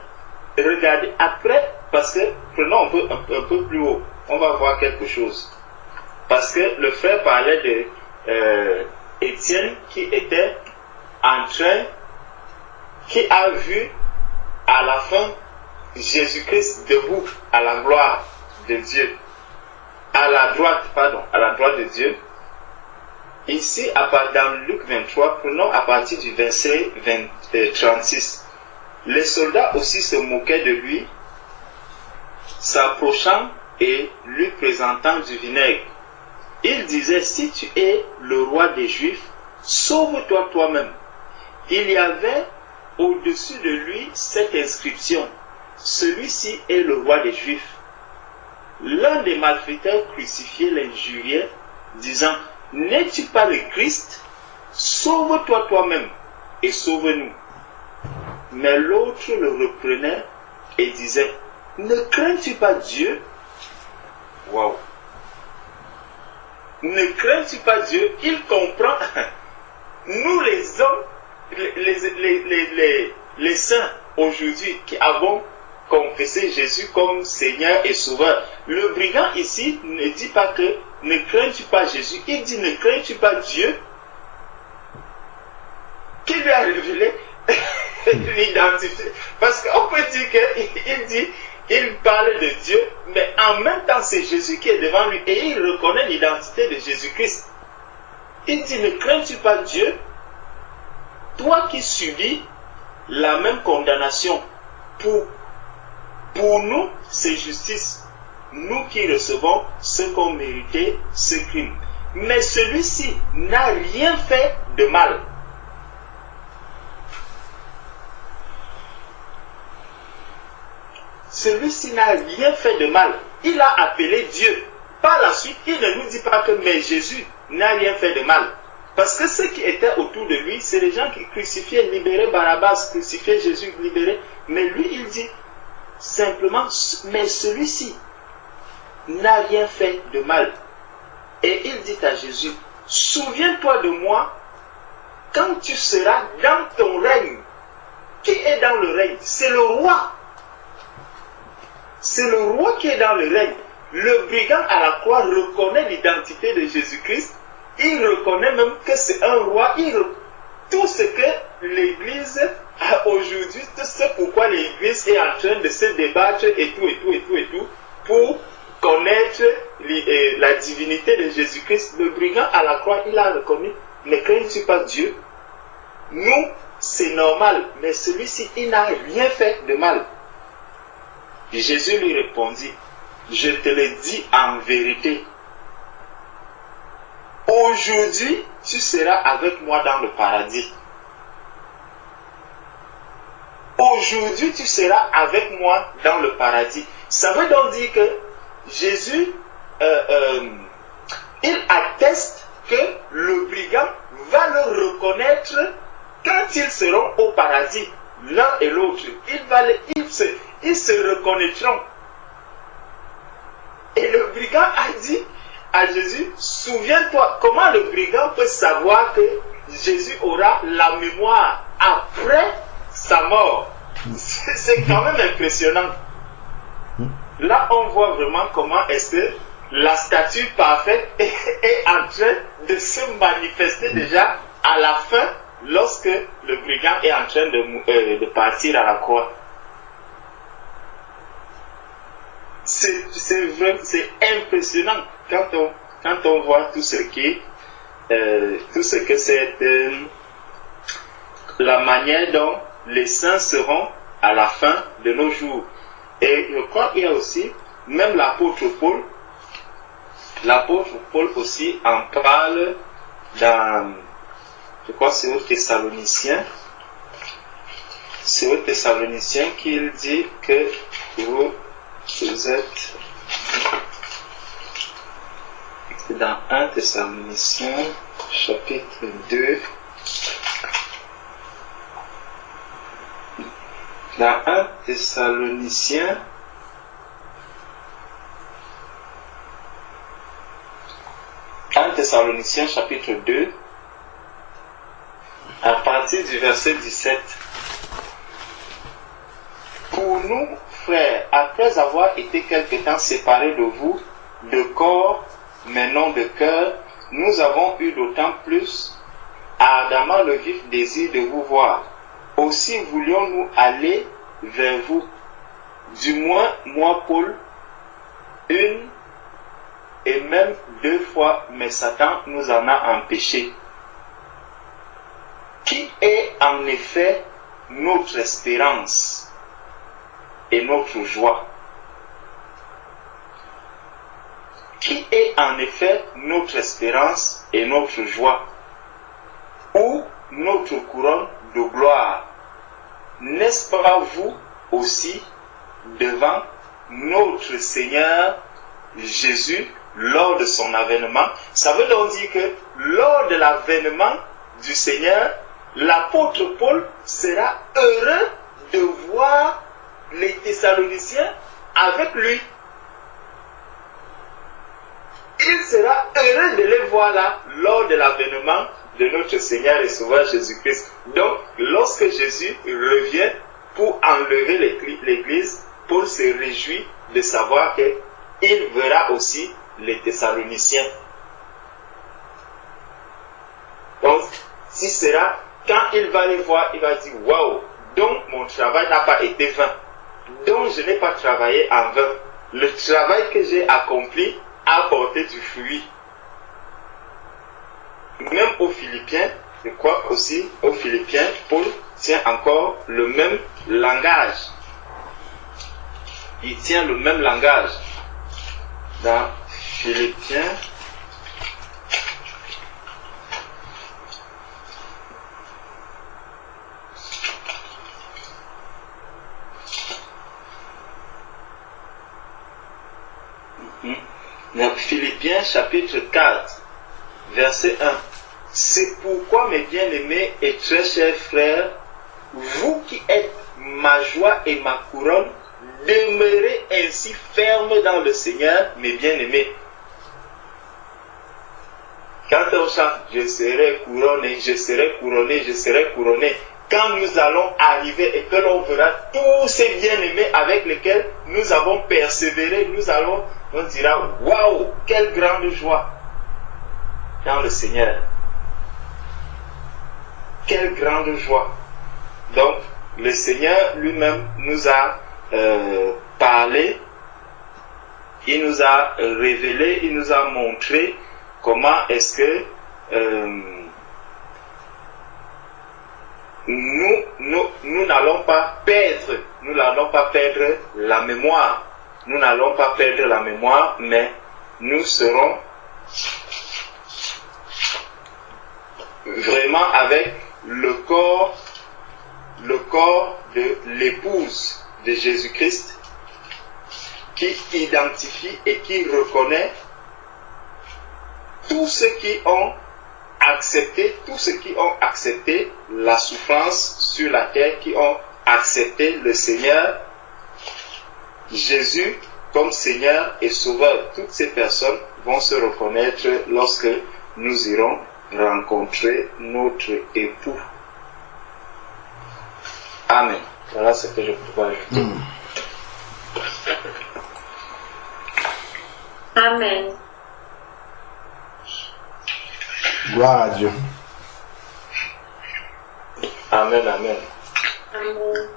de regarder après, parce que prenons un peu plus haut, on va voir quelque chose. Parce que le frère parlait de Étienne qui était en train, qui a vu à la fin Jésus-Christ debout à la gloire de Dieu, à la droite de Dieu. Ici, dans Luc 23, prenons à partir du verset 36. Les soldats aussi se moquaient de lui, s'approchant et lui présentant du vinaigre. Ils disaient, si tu es le roi des Juifs, sauve-toi toi-même. Il y avait au-dessus de lui cette inscription, celui-ci est le roi des Juifs. L'un des malfaiteurs crucifiés l'injuriait, disant, n'es-tu pas le Christ? Sauve-toi toi-même et sauve-nous. Mais l'autre le reprenait et disait, ne crains-tu pas Dieu? Waouh! Ne crains-tu pas Dieu? Il comprend. Nous les hommes, les saints aujourd'hui qui avons confessé Jésus comme Seigneur et Sauveur. Le brigand ici ne dit pas que ne crains-tu pas Jésus, il dit ne crains-tu pas Dieu qui lui a révélé l'identité. Parce qu'on peut dire qu'il parle de Dieu, mais en même temps c'est Jésus qui est devant lui et il reconnaît l'identité de Jésus-Christ. Il dit ne crains-tu pas Dieu, toi qui subis la même condamnation? Pour nous, c'est justice. Nous qui recevons ce qu'ont mérité ce crime. Mais celui-ci n'a rien fait de mal. Celui-ci n'a rien fait de mal. Il a appelé Dieu. Par la suite, il ne nous dit pas que mais Jésus n'a rien fait de mal. Parce que ceux qui étaient autour de lui, c'est les gens qui crucifiaient, libéraient Barabbas, crucifiaient Jésus, libéraient. Mais lui, il dit simplement, mais celui-ci n'a rien fait de mal. Et il dit à Jésus, souviens-toi de moi quand tu seras dans ton règne. Qui est dans le règne? C'est le roi. C'est le roi qui est dans le règne. Le brigand à la croix reconnaît l'identité de Jésus-Christ. Il reconnaît même que c'est un roi. Tout ce que l'Église a aujourd'hui, tout ce pourquoi l'Église est en train de se débattre et tout, pour connaître la divinité de Jésus-Christ. Le brigand à la croix, il a reconnu. Ne crains-tu pas Dieu? Nous, c'est normal, mais celui-ci, il n'a rien fait de mal. Et Jésus lui répondit, je te le dis en vérité, aujourd'hui, tu seras avec moi dans le paradis. Aujourd'hui, tu seras avec moi dans le paradis. Ça veut donc dire que Jésus, il atteste que le brigand va le reconnaître quand ils seront au paradis, l'un et l'autre. Ils se reconnaîtront. Et le brigand a dit à Jésus, souviens-toi, comment le brigand peut savoir que Jésus aura la mémoire après sa mort? C'est quand même impressionnant. Là, on voit vraiment comment est-ce que la statue parfaite est en train de se manifester déjà à la fin, lorsque le brigand est en train de partir à la croix. C'est vrai, c'est impressionnant quand on voit tout ce que c'est la manière dont les saints seront à la fin de nos jours. Et je crois qu'il y a aussi, même l'apôtre Paul aussi en parle dans, je crois que c'est aux Thessaloniciens. C'est aux Thessaloniciens qu'il dit que vous êtes dans 1 Thessaloniciens chapitre 2. Dans 1 Thessaloniciens chapitre 2, à partir du verset 17. Pour nous, frères, après avoir été quelque temps séparés de vous, de corps mais non de cœur, nous avons eu d'autant plus ardemment le vif désir de vous voir. Aussi voulions-nous aller vers vous. Du moins, moi, Paul, une et même 2 fois, mais Satan nous en a empêchés. Qui est en effet notre espérance et notre joie? Qui est en effet notre espérance et notre joie? Ou notre couronne de gloire? N'est-ce pas vous aussi devant notre Seigneur Jésus lors de son avènement? Ça veut donc dire que lors de l'avènement du Seigneur, l'apôtre Paul sera heureux de voir les Thessaloniciens avec lui. Il sera heureux de les voir là lors de l'avènement de notre Seigneur et Sauveur Jésus-Christ. Donc, lorsque Jésus revient pour enlever l'Église, Paul se réjouit de savoir qu'il verra aussi les Thessaloniciens. Donc, si sera, quand il va les voir, il va dire, waouh, donc mon travail n'a pas été vain. Donc, je n'ai pas travaillé en vain. Le travail que j'ai accompli a porté du fruit. Même aux Philippiens, je crois aussi aux Philippiens, Paul tient encore le même langage. Il tient le même langage. Dans Philippiens, Philippiens chapitre 4, verset 1. C'est pourquoi, mes bien-aimés et très chers frères, vous qui êtes ma joie et ma couronne, demeurez ainsi fermes dans le Seigneur, mes bien-aimés. Quand on chante, je serai couronné, je serai couronné, je serai couronné, quand nous allons arriver et que l'on verra tous ces bien-aimés avec lesquels nous avons persévéré, on dira, waouh, quelle grande joie dans le Seigneur. Quelle grande joie. Donc, le Seigneur lui-même nous a parlé, il nous a révélé, il nous a montré comment est-ce que nous n'allons pas perdre la mémoire. Nous n'allons pas perdre la mémoire, mais nous serons vraiment avec le corps de l'épouse de Jésus-Christ qui identifie et qui reconnaît tous ceux qui ont accepté la souffrance sur la terre, qui ont accepté le Seigneur Jésus comme Seigneur et Sauveur. Toutes ces personnes vont se reconnaître lorsque nous irons rencontrer notre époux. Amen. Voilà ce que je peux ajouter. Amen. Gloire à Dieu. Amen, amen. Amen.